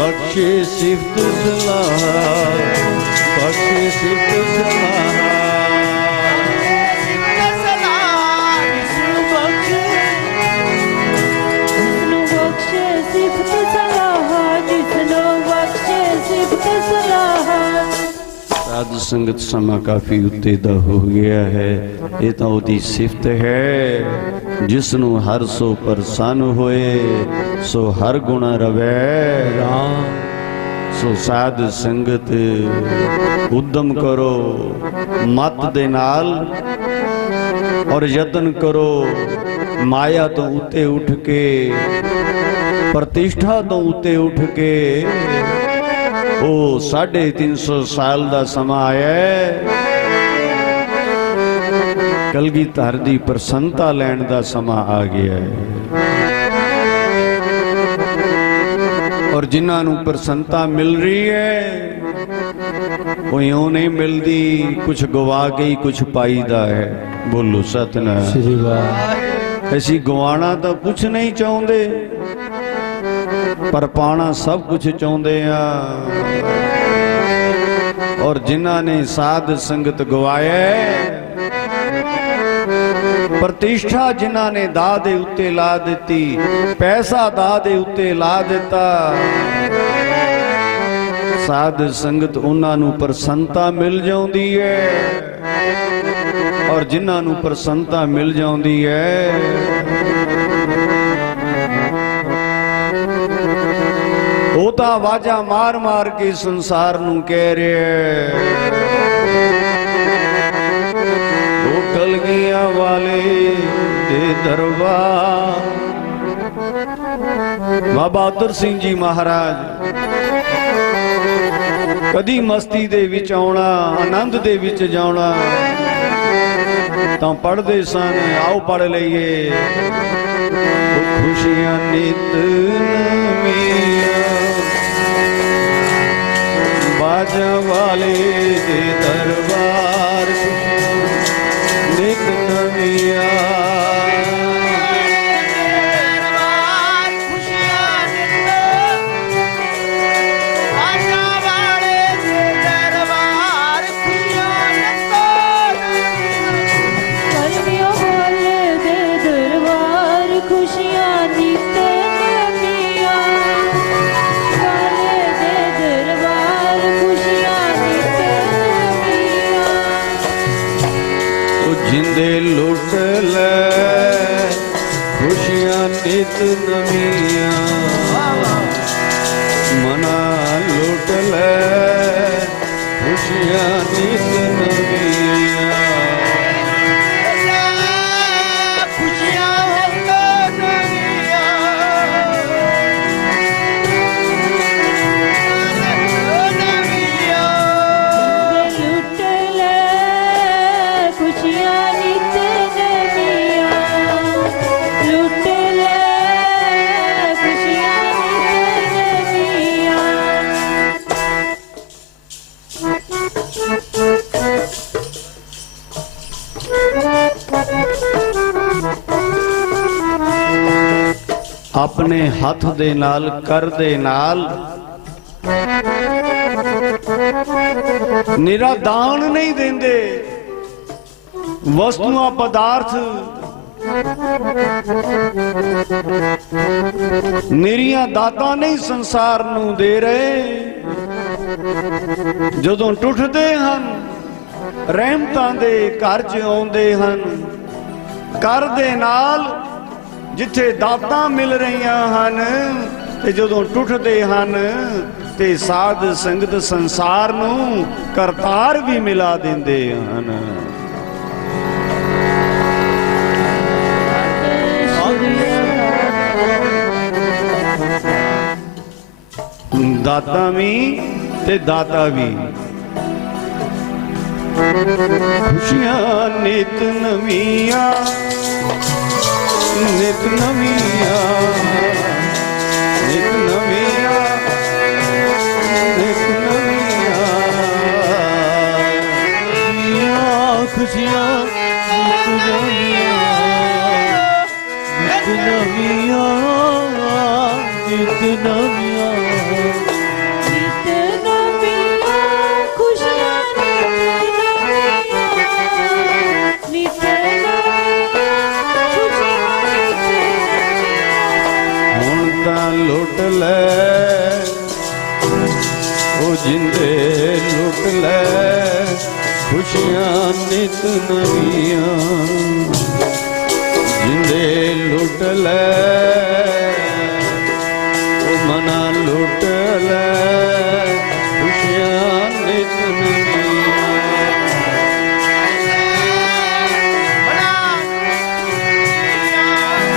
बख्शे सिफ्त सलाह, बख्शे सिफ्त सलाह, साध संगत समा काफी उत्ते दा हो गया है। ये तो ओदी सिफत है, जिसनों हर सो प्रसन्न होए, सो हर गुणा रवै राम। सो साध संगत उद्यम करो मत दे नाल, और यतन करो माया तो उत्ते उठ के, प्रतिष्ठा तो उत्ते उठ के। ओ 350 साल ਦਾ ਸਮਾਂ ਆਇਆ ਹੈ, ਕਲਗੀਧਰ ਦੀ ਪ੍ਰਸੰਨਤਾ ਲੈਣ ਦਾ ਸਮਾਂ ਆ ਗਿਆ ਹੈ। ਔਰ ਜਿਨ੍ਹਾਂ ਨੂੰ ਪ੍ਰਸੰਨਤਾ ਮਿਲ ਰਹੀ ਹੈ, ਉਹ ਇਉਂ ਨਹੀਂ ਮਿਲਦੀ, ਕੁਝ ਗਵਾ ਕੇ ਹੀ ਕੁਝ ਪਾਈਦਾ ਹੈ। ਬੋਲੋ ਸਤਨਾਮ ਸ੍ਰੀ ਵਾਹਿਗੁਰੂ। ਅਸੀਂ ਗਵਾਣਾ ਤਾਂ ਕੁਝ ਨਹੀਂ ਚਾਹੁੰਦੇ, पर पाना सब कुछ चाहते हैं। और जिन्हां ने साध संगत गवाया, प्रतिष्ठा जिन्हां ने दाह दे उत्ते ला दी, पैसा दाह दे उत्ते ला दिता, साध संगत उन्हां नूं प्रसन्नता मिल जाती है। और जिन्हां नूं प्रसन्नता मिल जाती है, ਉਹ ਤਾਂ ਆਵਾਜ਼ਾਂ ਮਾਰ ਮਾਰ ਕੇ ਸੰਸਾਰ ਨੂੰ ਕਹਿ ਰਿਹਾ, ਉਹ ਕਲਗੀਆਂ ਵਾਲੇ ਦੇ ਦਰਬਾਰ। ਬਾਬਾ ਬਹਾਦਰ ਸਿੰਘ ਜੀ ਮਹਾਰਾਜ ਕਦੀ ਮਸਤੀ ਦੇ ਵਿੱਚ ਆਉਣਾ, ਆਨੰਦ ਦੇ ਵਿੱਚ ਜਾਣਾ ਤਾਂ ਪੜ੍ਹਦੇ ਸਨ। ਆਓ ਪੜ੍ਹ ਲਈਏ। ਖੁਸ਼ੀਆਂ ਨਿਤ बाजा वाले दे दरबार, नित नविया नित नविया मना लुट ले खुशियाँ नित नविया खुशियाँ होंगे नविया नविया लुट ले खुशियाँ नित नविया लुट ले खुशियाँ नित नविया अपने हथ दे नाल कर दे नाल निरा दान नहीं देंदे वस्तुआं पदार्थ निरियां दातां नहीं संसार नूं दे रहे जदों टुटदे हन रहमतां दे घर च आउंदे हन कर दे नाल जिथे दातां मिल रहीਆਂ ਹਨ ਤੇ ਜਦੋਂ ਟੁੱਟਦੇ ਹਨ ਤੇ ਸਾਧ ਸੰਗਤ ਸੰਸਾਰ ਨੂੰ ਕਰਤਾਰ ਵੀ ਮਿਲਾ ਦਿੰਦੇ ਹਨ ਦਾਤਾ ਵੀ ਤੇ ਦਾਤਾ ਵੀ ਖੁਸ਼ੀਆਂ ਨਿਤ ਨਵੀਆਂ नित नविया नित नविया नित नविया खुशियाँ नित नविया नित नविया नित नविया नित नविया खुशियाँ नित नविया हुण तां लुट ले ओ जिंदे लुट ले खुशियां नित नवियां जिंदे लुट ले ओ मना लुट ले खुशियां नित नवियां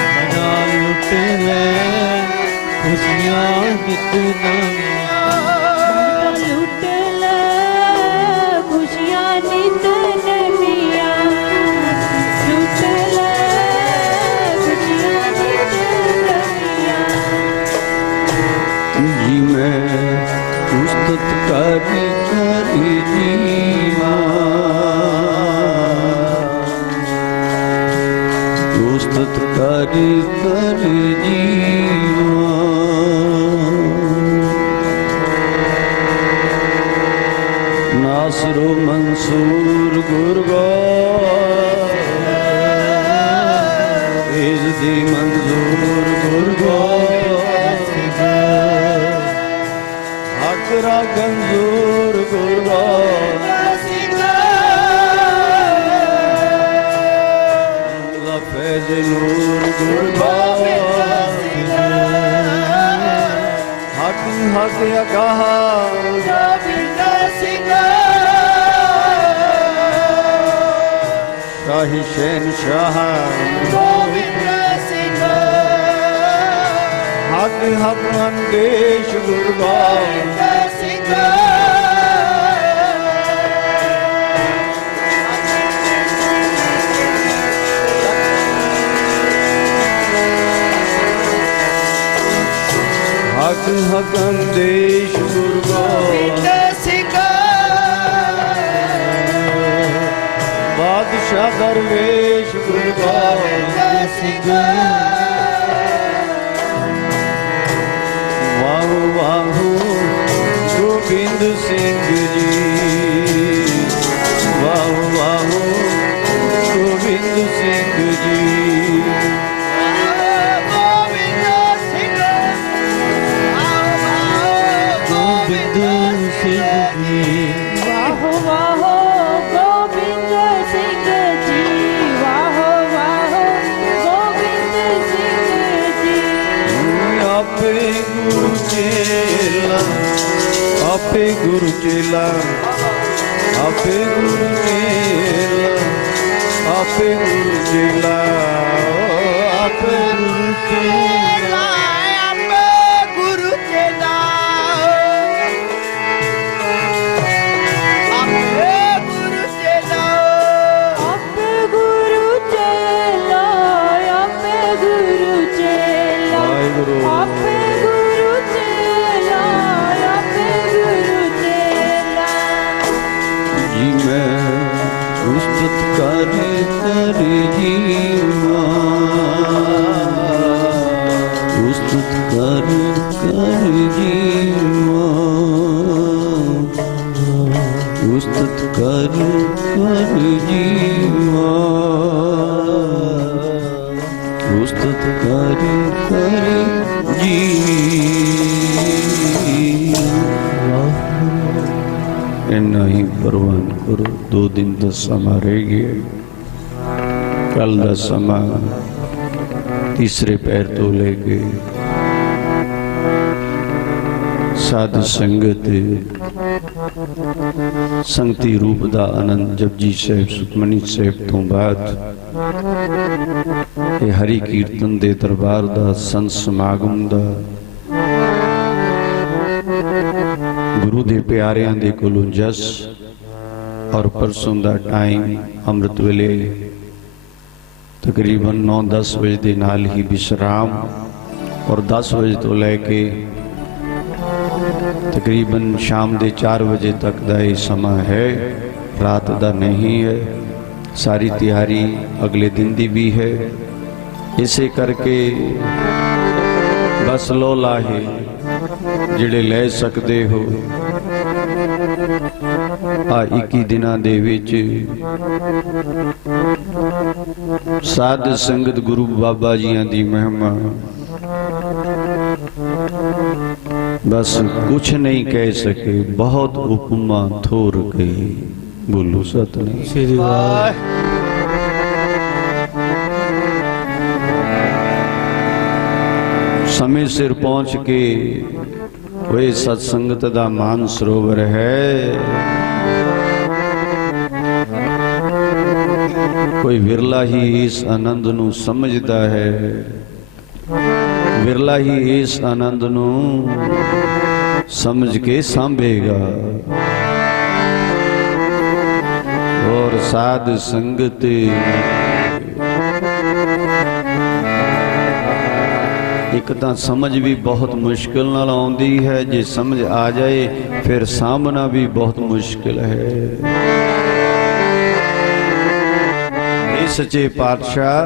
मना लुट ले खुशियाँ नित नविया लुट ले खुशियाँ नित नविया लुट ले खुशियाँ नित नविया जी मैं उस्तत करी करी जीवा उस्तत करी करी जीवा नासरो मंसूर गुरगो इज़दी मंजूर गुरगो हकरा गंजूर गुरगो लफेज नूर गुरगो हक हक अगाहा शाही शहनशाह हक हक अंदेश गुरगो हक हक अंदेश गुरगो बादशाह दरवेश गुरगो वाहू वाहू गोविंद सिंह जी वाहू वाहू गोविंद सिंह जी गोविंद सिंह जी वाहो वाहो गोविंद सिंह जी वाहो वाहो गोविंद सिंह आपे गुरु चेला, आपे गुरु चेला, आपे गुरु चेला, आपे गुरु चेला, आपे गुरु चेला, आपे गुरु चेला, आपे गुरु चेला, आपे गुरु चेला, वाहिगुरु। आपे गुरु चेला, आपे गुरु चेला। जी मैं उस्तत कर जीवा, उस्तत कर जीवा, उस्तत कर जीवा, उस्तत कर जी। इन्ना ही प्रवान करो। 2 दिन का समा रह गया। कल का समा तीसरे पैर तो लेके साध संगत संगति रूप का आनंद जपजी साहिब सुखमनी साहिब तो बाद ये हरि कीर्तन दे दरबार का संत समागम का गुरु दे प्यारियां दे कोलों जस और परसों का टाइम अमृत वेले तकरीबन 9-10 बजे के नाल ही विश्राम और 10 बजे तो लैके तकरीबन शाम के 4 बजे तक का ये समा है, रात का नहीं है। सारी तैयारी अगले दिन की भी है। इसे करके बस लो लाहे जिहड़े ले सकते हो आ 21 दिनां दे विच साध संगत गुरु बाबा जियां दी महिमा बस कुछ नहीं कह सके, बहुत उपमा थोर गई। बोलो सतनाम श्री वाह। समय सिर पहुंच के वे सत्संगत दा मान सरोवर है। कोई विरला ही इस आनंद नू समझदा है, विरला ही इस आनंद नू समझ के सांभेगा। और साध संगत एक तो समझ भी बहुत मुश्किल नाल आउंदी है, जे समझ आ जाए फिर सामना भी बहुत मुश्किल है। ये सच्चे पातशाह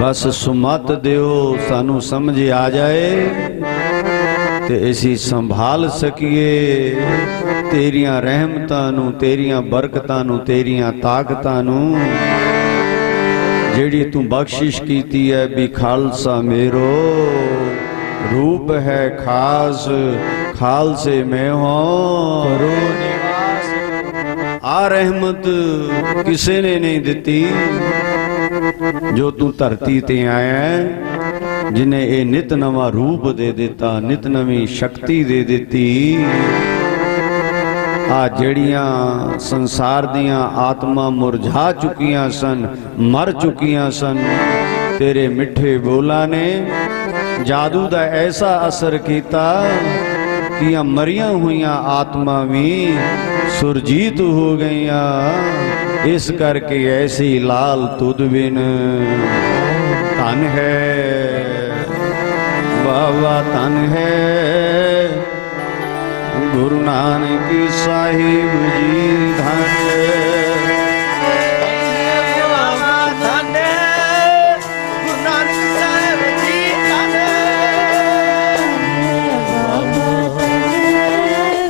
बस सुमत दियो सानू समझ आ जाए ते असी संभाल सकीए तेरियां रहमतां नू, तेरियां बरकतां नू, तेरियां ताकतां नू जेड़ी तू बख्शिश कीती है। भी खालसा मेरो रूप है खास, खालसे में हो करो निवास। आ रहमत किसी ने नहीं दिती जो तू धरती ते आया है, जिन्हें ये नित नवा रूप दे दिता, नित नवी शक्ति दे दिती। आ जड़ियां संसार दियां आत्मा मुरझा चुकियां सन, मर चुकियां सन, तेरे मिठे बोला ने जादू दा ऐसा असर किया कि मरियां हुईयां आत्मा भी सुरजीत हो गईयां। इस करके ऐसी लाल तुद बिन धन है बाबा, धन है गुरु नानक साहिब जी, धन बाबा धन गुरु नानक साहिब जी, धन बाबा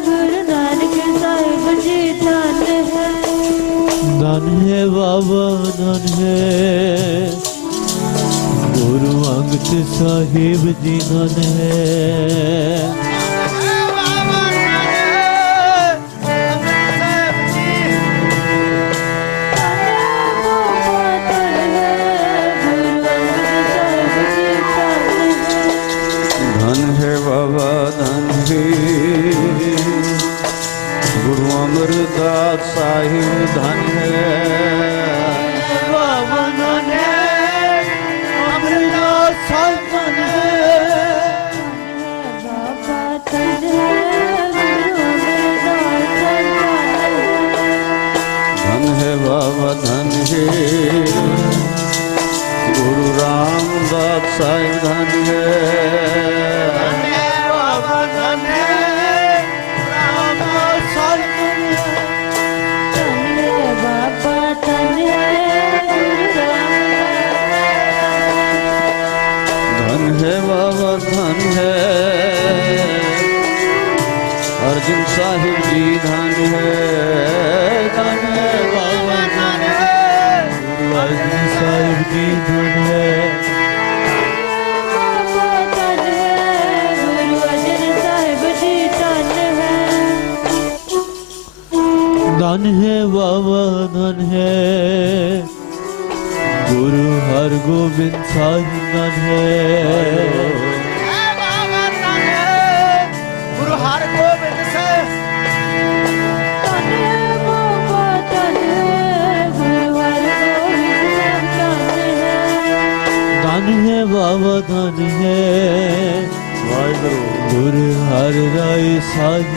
गुरु नानक साहिब जी धन है। धन है बाबा धन है, गुरु अंगद साहिब जी धन है। धन है बाबा धन है, अमरदास साहिब धन है बाबा धन है अमरदास साहिब धन है बाबा धन है गुरु अमरदास साहिब धन है बाबा धन है गुरु रामदास साहिब धन है बाबा धन है अर्जुन साहिब जी धन है बाबा धन है गुरु अर्जुन साहिब जी धन है बाबा धन है गुरु अर्जुन साहिब जी धन है बाबा धन है गुरु हरगोबिंद साहिब धन है बाबा धन है गुरु हरगोबिंद साहिब धन है बाबा धन है गुरु हरगोबिंद धन है बाबा धन है गुरु हर राय साहिब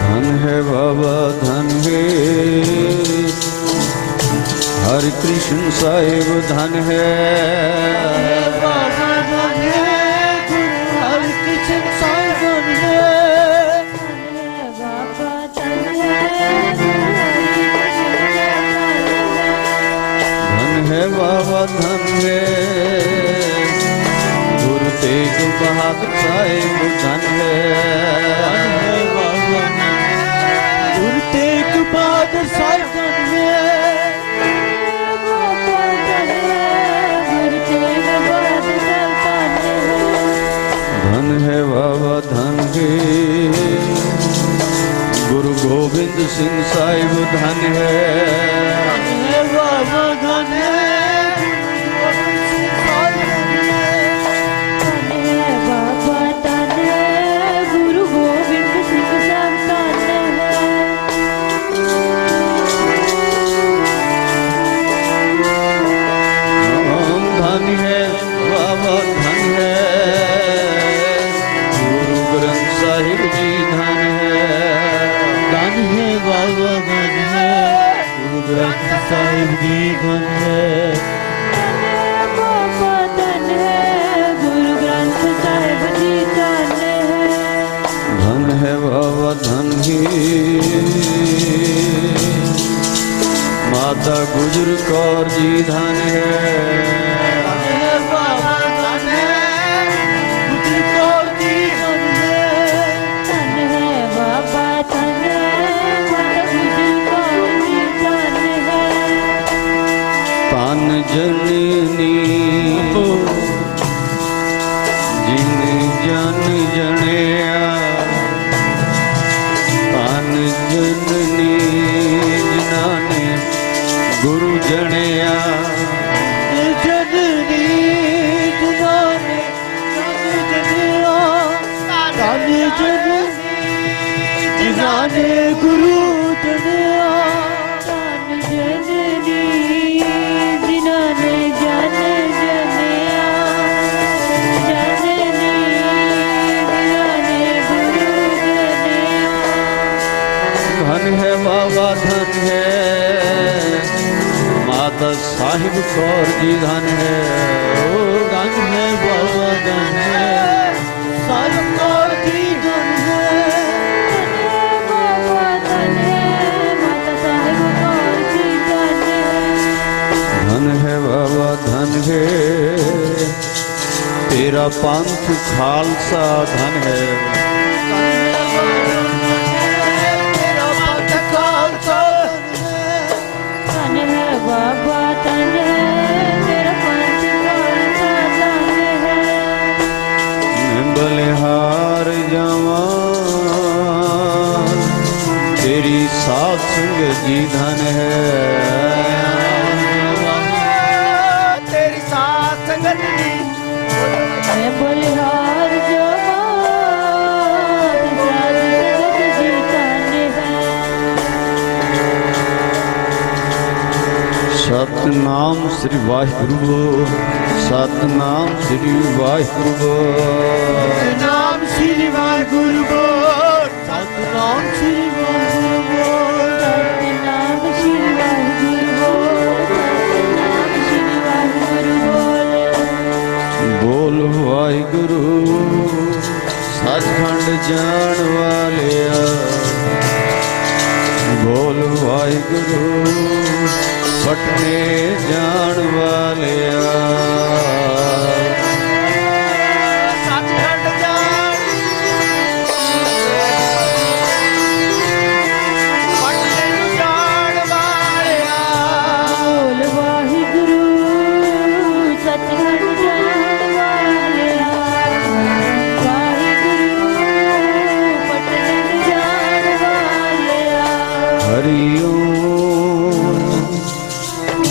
धन है बाबा धन है हरे कृष्ण साहिब धन है बाबा धन है गुरु हर कृष्ण साहिब धन है बाबा धन है बाबा धन है गुरु तेग बहादुर साहिब धन है गुरु तेग बहादुर साहिब धन है बाबा धन है गुरु तेग बहादुर साहिब धन है बाबा धन है गुरु गोविंद सिंह साहिब धन है बाबा धन है गुरु गोविंद सिंह साहिब धन है बाबा धन है गुरु गोविंद सिंह साहिब धन धन है बाबा धन है गुरु ग्रंथ साहिब जी धन है बाबा धन है गुरु ग्रंथ साहिब जी धन है बाबा धन है गुरु ग्रंथ साहिब जी धन है बाबा धन है माता गुजर कौर जी धन है बाबा धन है गुजर कौर जी धन है धन है बाबा धन है गुरु कौर जी धन है तन जननी जिन जन जनिया तन जननी जिन्हाने गुरु जनिया जननी जिन्होंने जन जनिया धन जननी जिन्होंने गुरु जनिया धन जननी जिन्होंने जन जनिया जननी जिन्होंने गुरु जनिया धन है बाबा धन है माता साहिब कौर जी धन है ओ धन है बाबा धन है साहिब कौर जी धन है बाबा धन है माता साहिब कौर जी धन है धन है बाबा धन है तेरा पंथ खालसा धन है तेरा पंथ खालसा धन है बाबा धन है मेरा पंथ खालसा धन है बलिहार जवान तेरी साथ संगत जी धन है, तेरी साथ संगत जी मैं बलिहार जमात साध संगत जी धन है। सतनाम श्री वाहिगुरु, सतनाम श्री वाहिगुरु, नाम श्री वाहिगुरु बोल, सतनाम श्री वाहिगुरु बोल, सतनाम श्री वाहिगुरु बोल, सतनाम श्री वाहिगुरु बोल। बोल वाहिगुरु सचखंड जान वालिया, बोल वाहिगुरु पटने जान वालिया, सचखंड जान पटने जान वालिया। बोल वाहिगुरु सतखंड जान वालिया, वाहिगुरु पटन जान वालिया। हरि ओम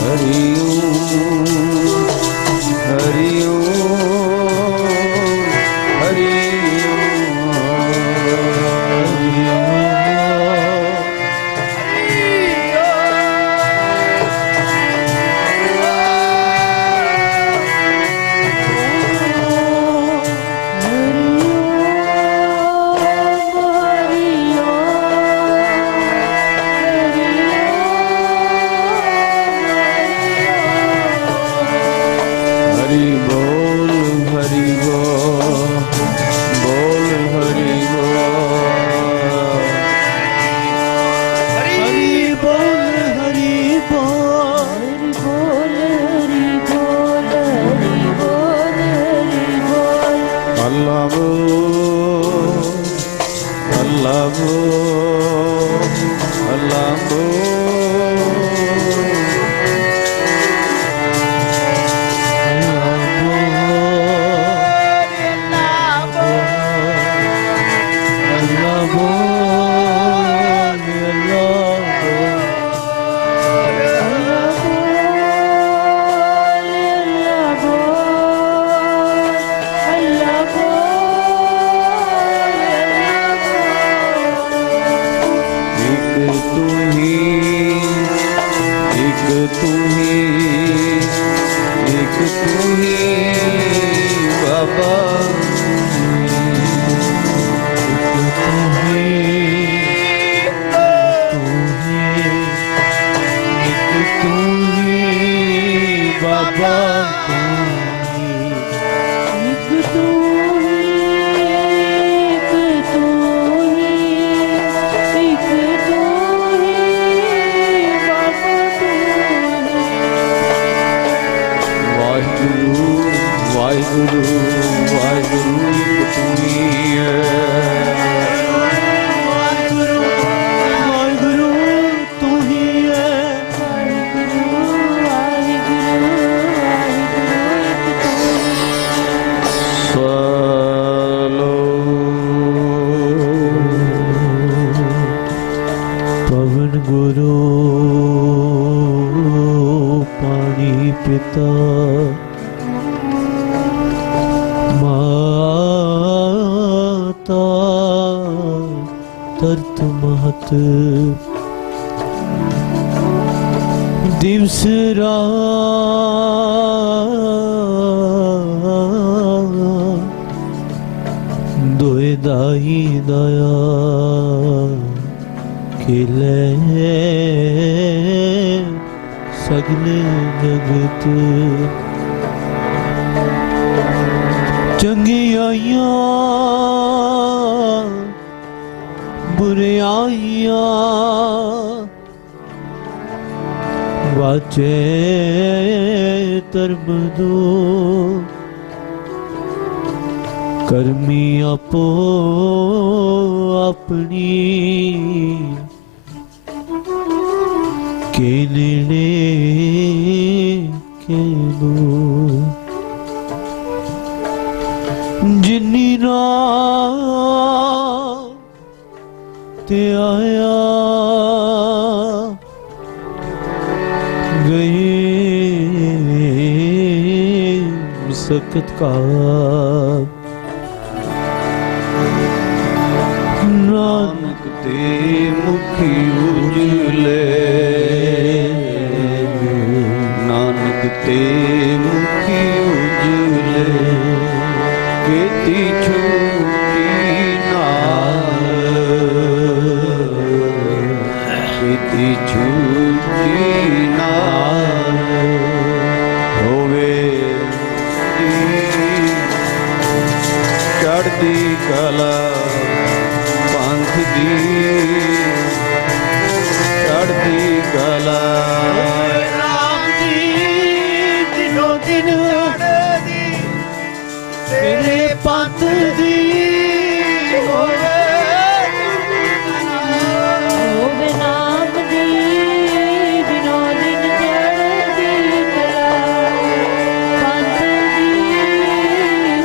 हरि ओम हरि ओम हरि हरि बोल हरि बोल, बोल हरि बोल, हरि बोल हरि बोल, हरि बोल हरि बोल, हरि बोल हरि बोल। अल्लाह बोल, अल्लाह बोल, अल्लाह बोल। अल्लाह बोल, अल्लाह बोल, अल्लाह बोल, अल्लाह बोल। एक तू ही, एक तू ही बाबा, बाबा एक तू ही, एक तू ही, एक तू ही, बाबा तू ही। वाहिगुरु वाहिगुरु वाहिगुरु एक तू ही है। वाहिगुरु वाहिगुरु तू ही है, वाहिगुरु वाहिगुरु वाहिगुरु एक तू ही। स्वालो पवन गुरु पानी पिता माता तरत महत दिवस रात दोए दाई दया खिले सगले जगत चंगियाइयां बुराइयां वाचे धर्म दो करमी आपो अपनी के नेड़े के दो जिन्नी रात ते आया सकत का नानक ते मुखी उजले नानक ते मुखी उजले केती छूटी नाल केती छूटी नाल होवे चढ़दी कला पंथ दी चढ़दी कला राम दी दिनों दिन चढ़दी तेरे पंथ दी होवे ਹੋਵੇ ਨਾਮ ਦੀ ਦਿਨੋਂ ਦਿਨ ਚੜ੍ਹਦੀ ਕਲਾ ਪੰਥ ਦੀ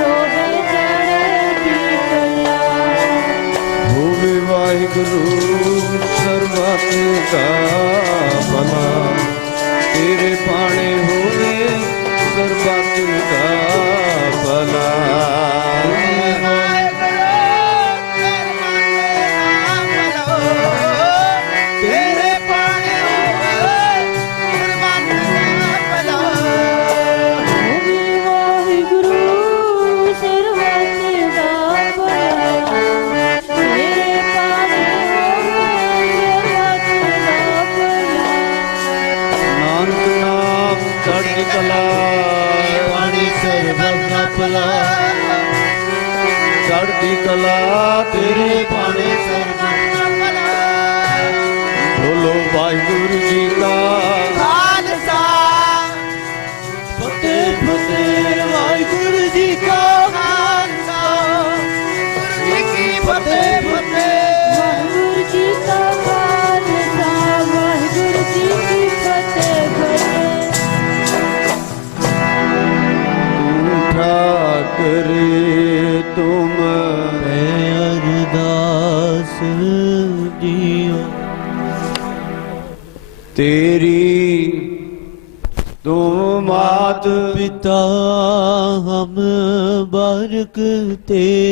ਹੋਵੇ ਚੜ੍ਹਦੀ ਕਲਾ ਹੋਵੇ ਵਾਹਿਗੁਰੂ ਸਰਬੱਤ ਦਾ ਭਲਾ ਤੇਰੇ ਬਾਣੇ ਹੋਵੇ ਸਰਬੱਤ ਦਾ ਭਲਾ तेरे पाने ਹੋਵੇ ਵਾਹਿਗੁਰੂ ਸਰਬੱਤ ਦਾ ਭਲਾ ਤੇਰੇ ਪਾਣੇ ਹੋਵੇ ਸਰਬੱਤ ਦਾ ਭਲਾ ਨਾਨਕ ਨਾਮ ਚੜ੍ਹਦੀ ਕਲਾ पानी सर्वत का भला ਚੜ੍ਹਦੀ ਕਲਾ ਤੇਰੇ पानी सर्वत का भला ਬੋਲੋ ਵਾਹਿਗੁਰੂ ਜੀ ਕਾ खालसा फतेह फतेह वाहिगुरु जी का खालसा गुरु जी की फतेह फतेह ਵਾਹਿਗੁਰੂ ਜੀ ਕਾ ਖਾਲਸਾ ਵਾਹਿਗੁਰੂ ਜੀ ਕੀ ਫਤਿਹ ਫਤਿਹ ठाकर तुम मैं अरदास जियो तेरी तुम मात पिता हम बारक ते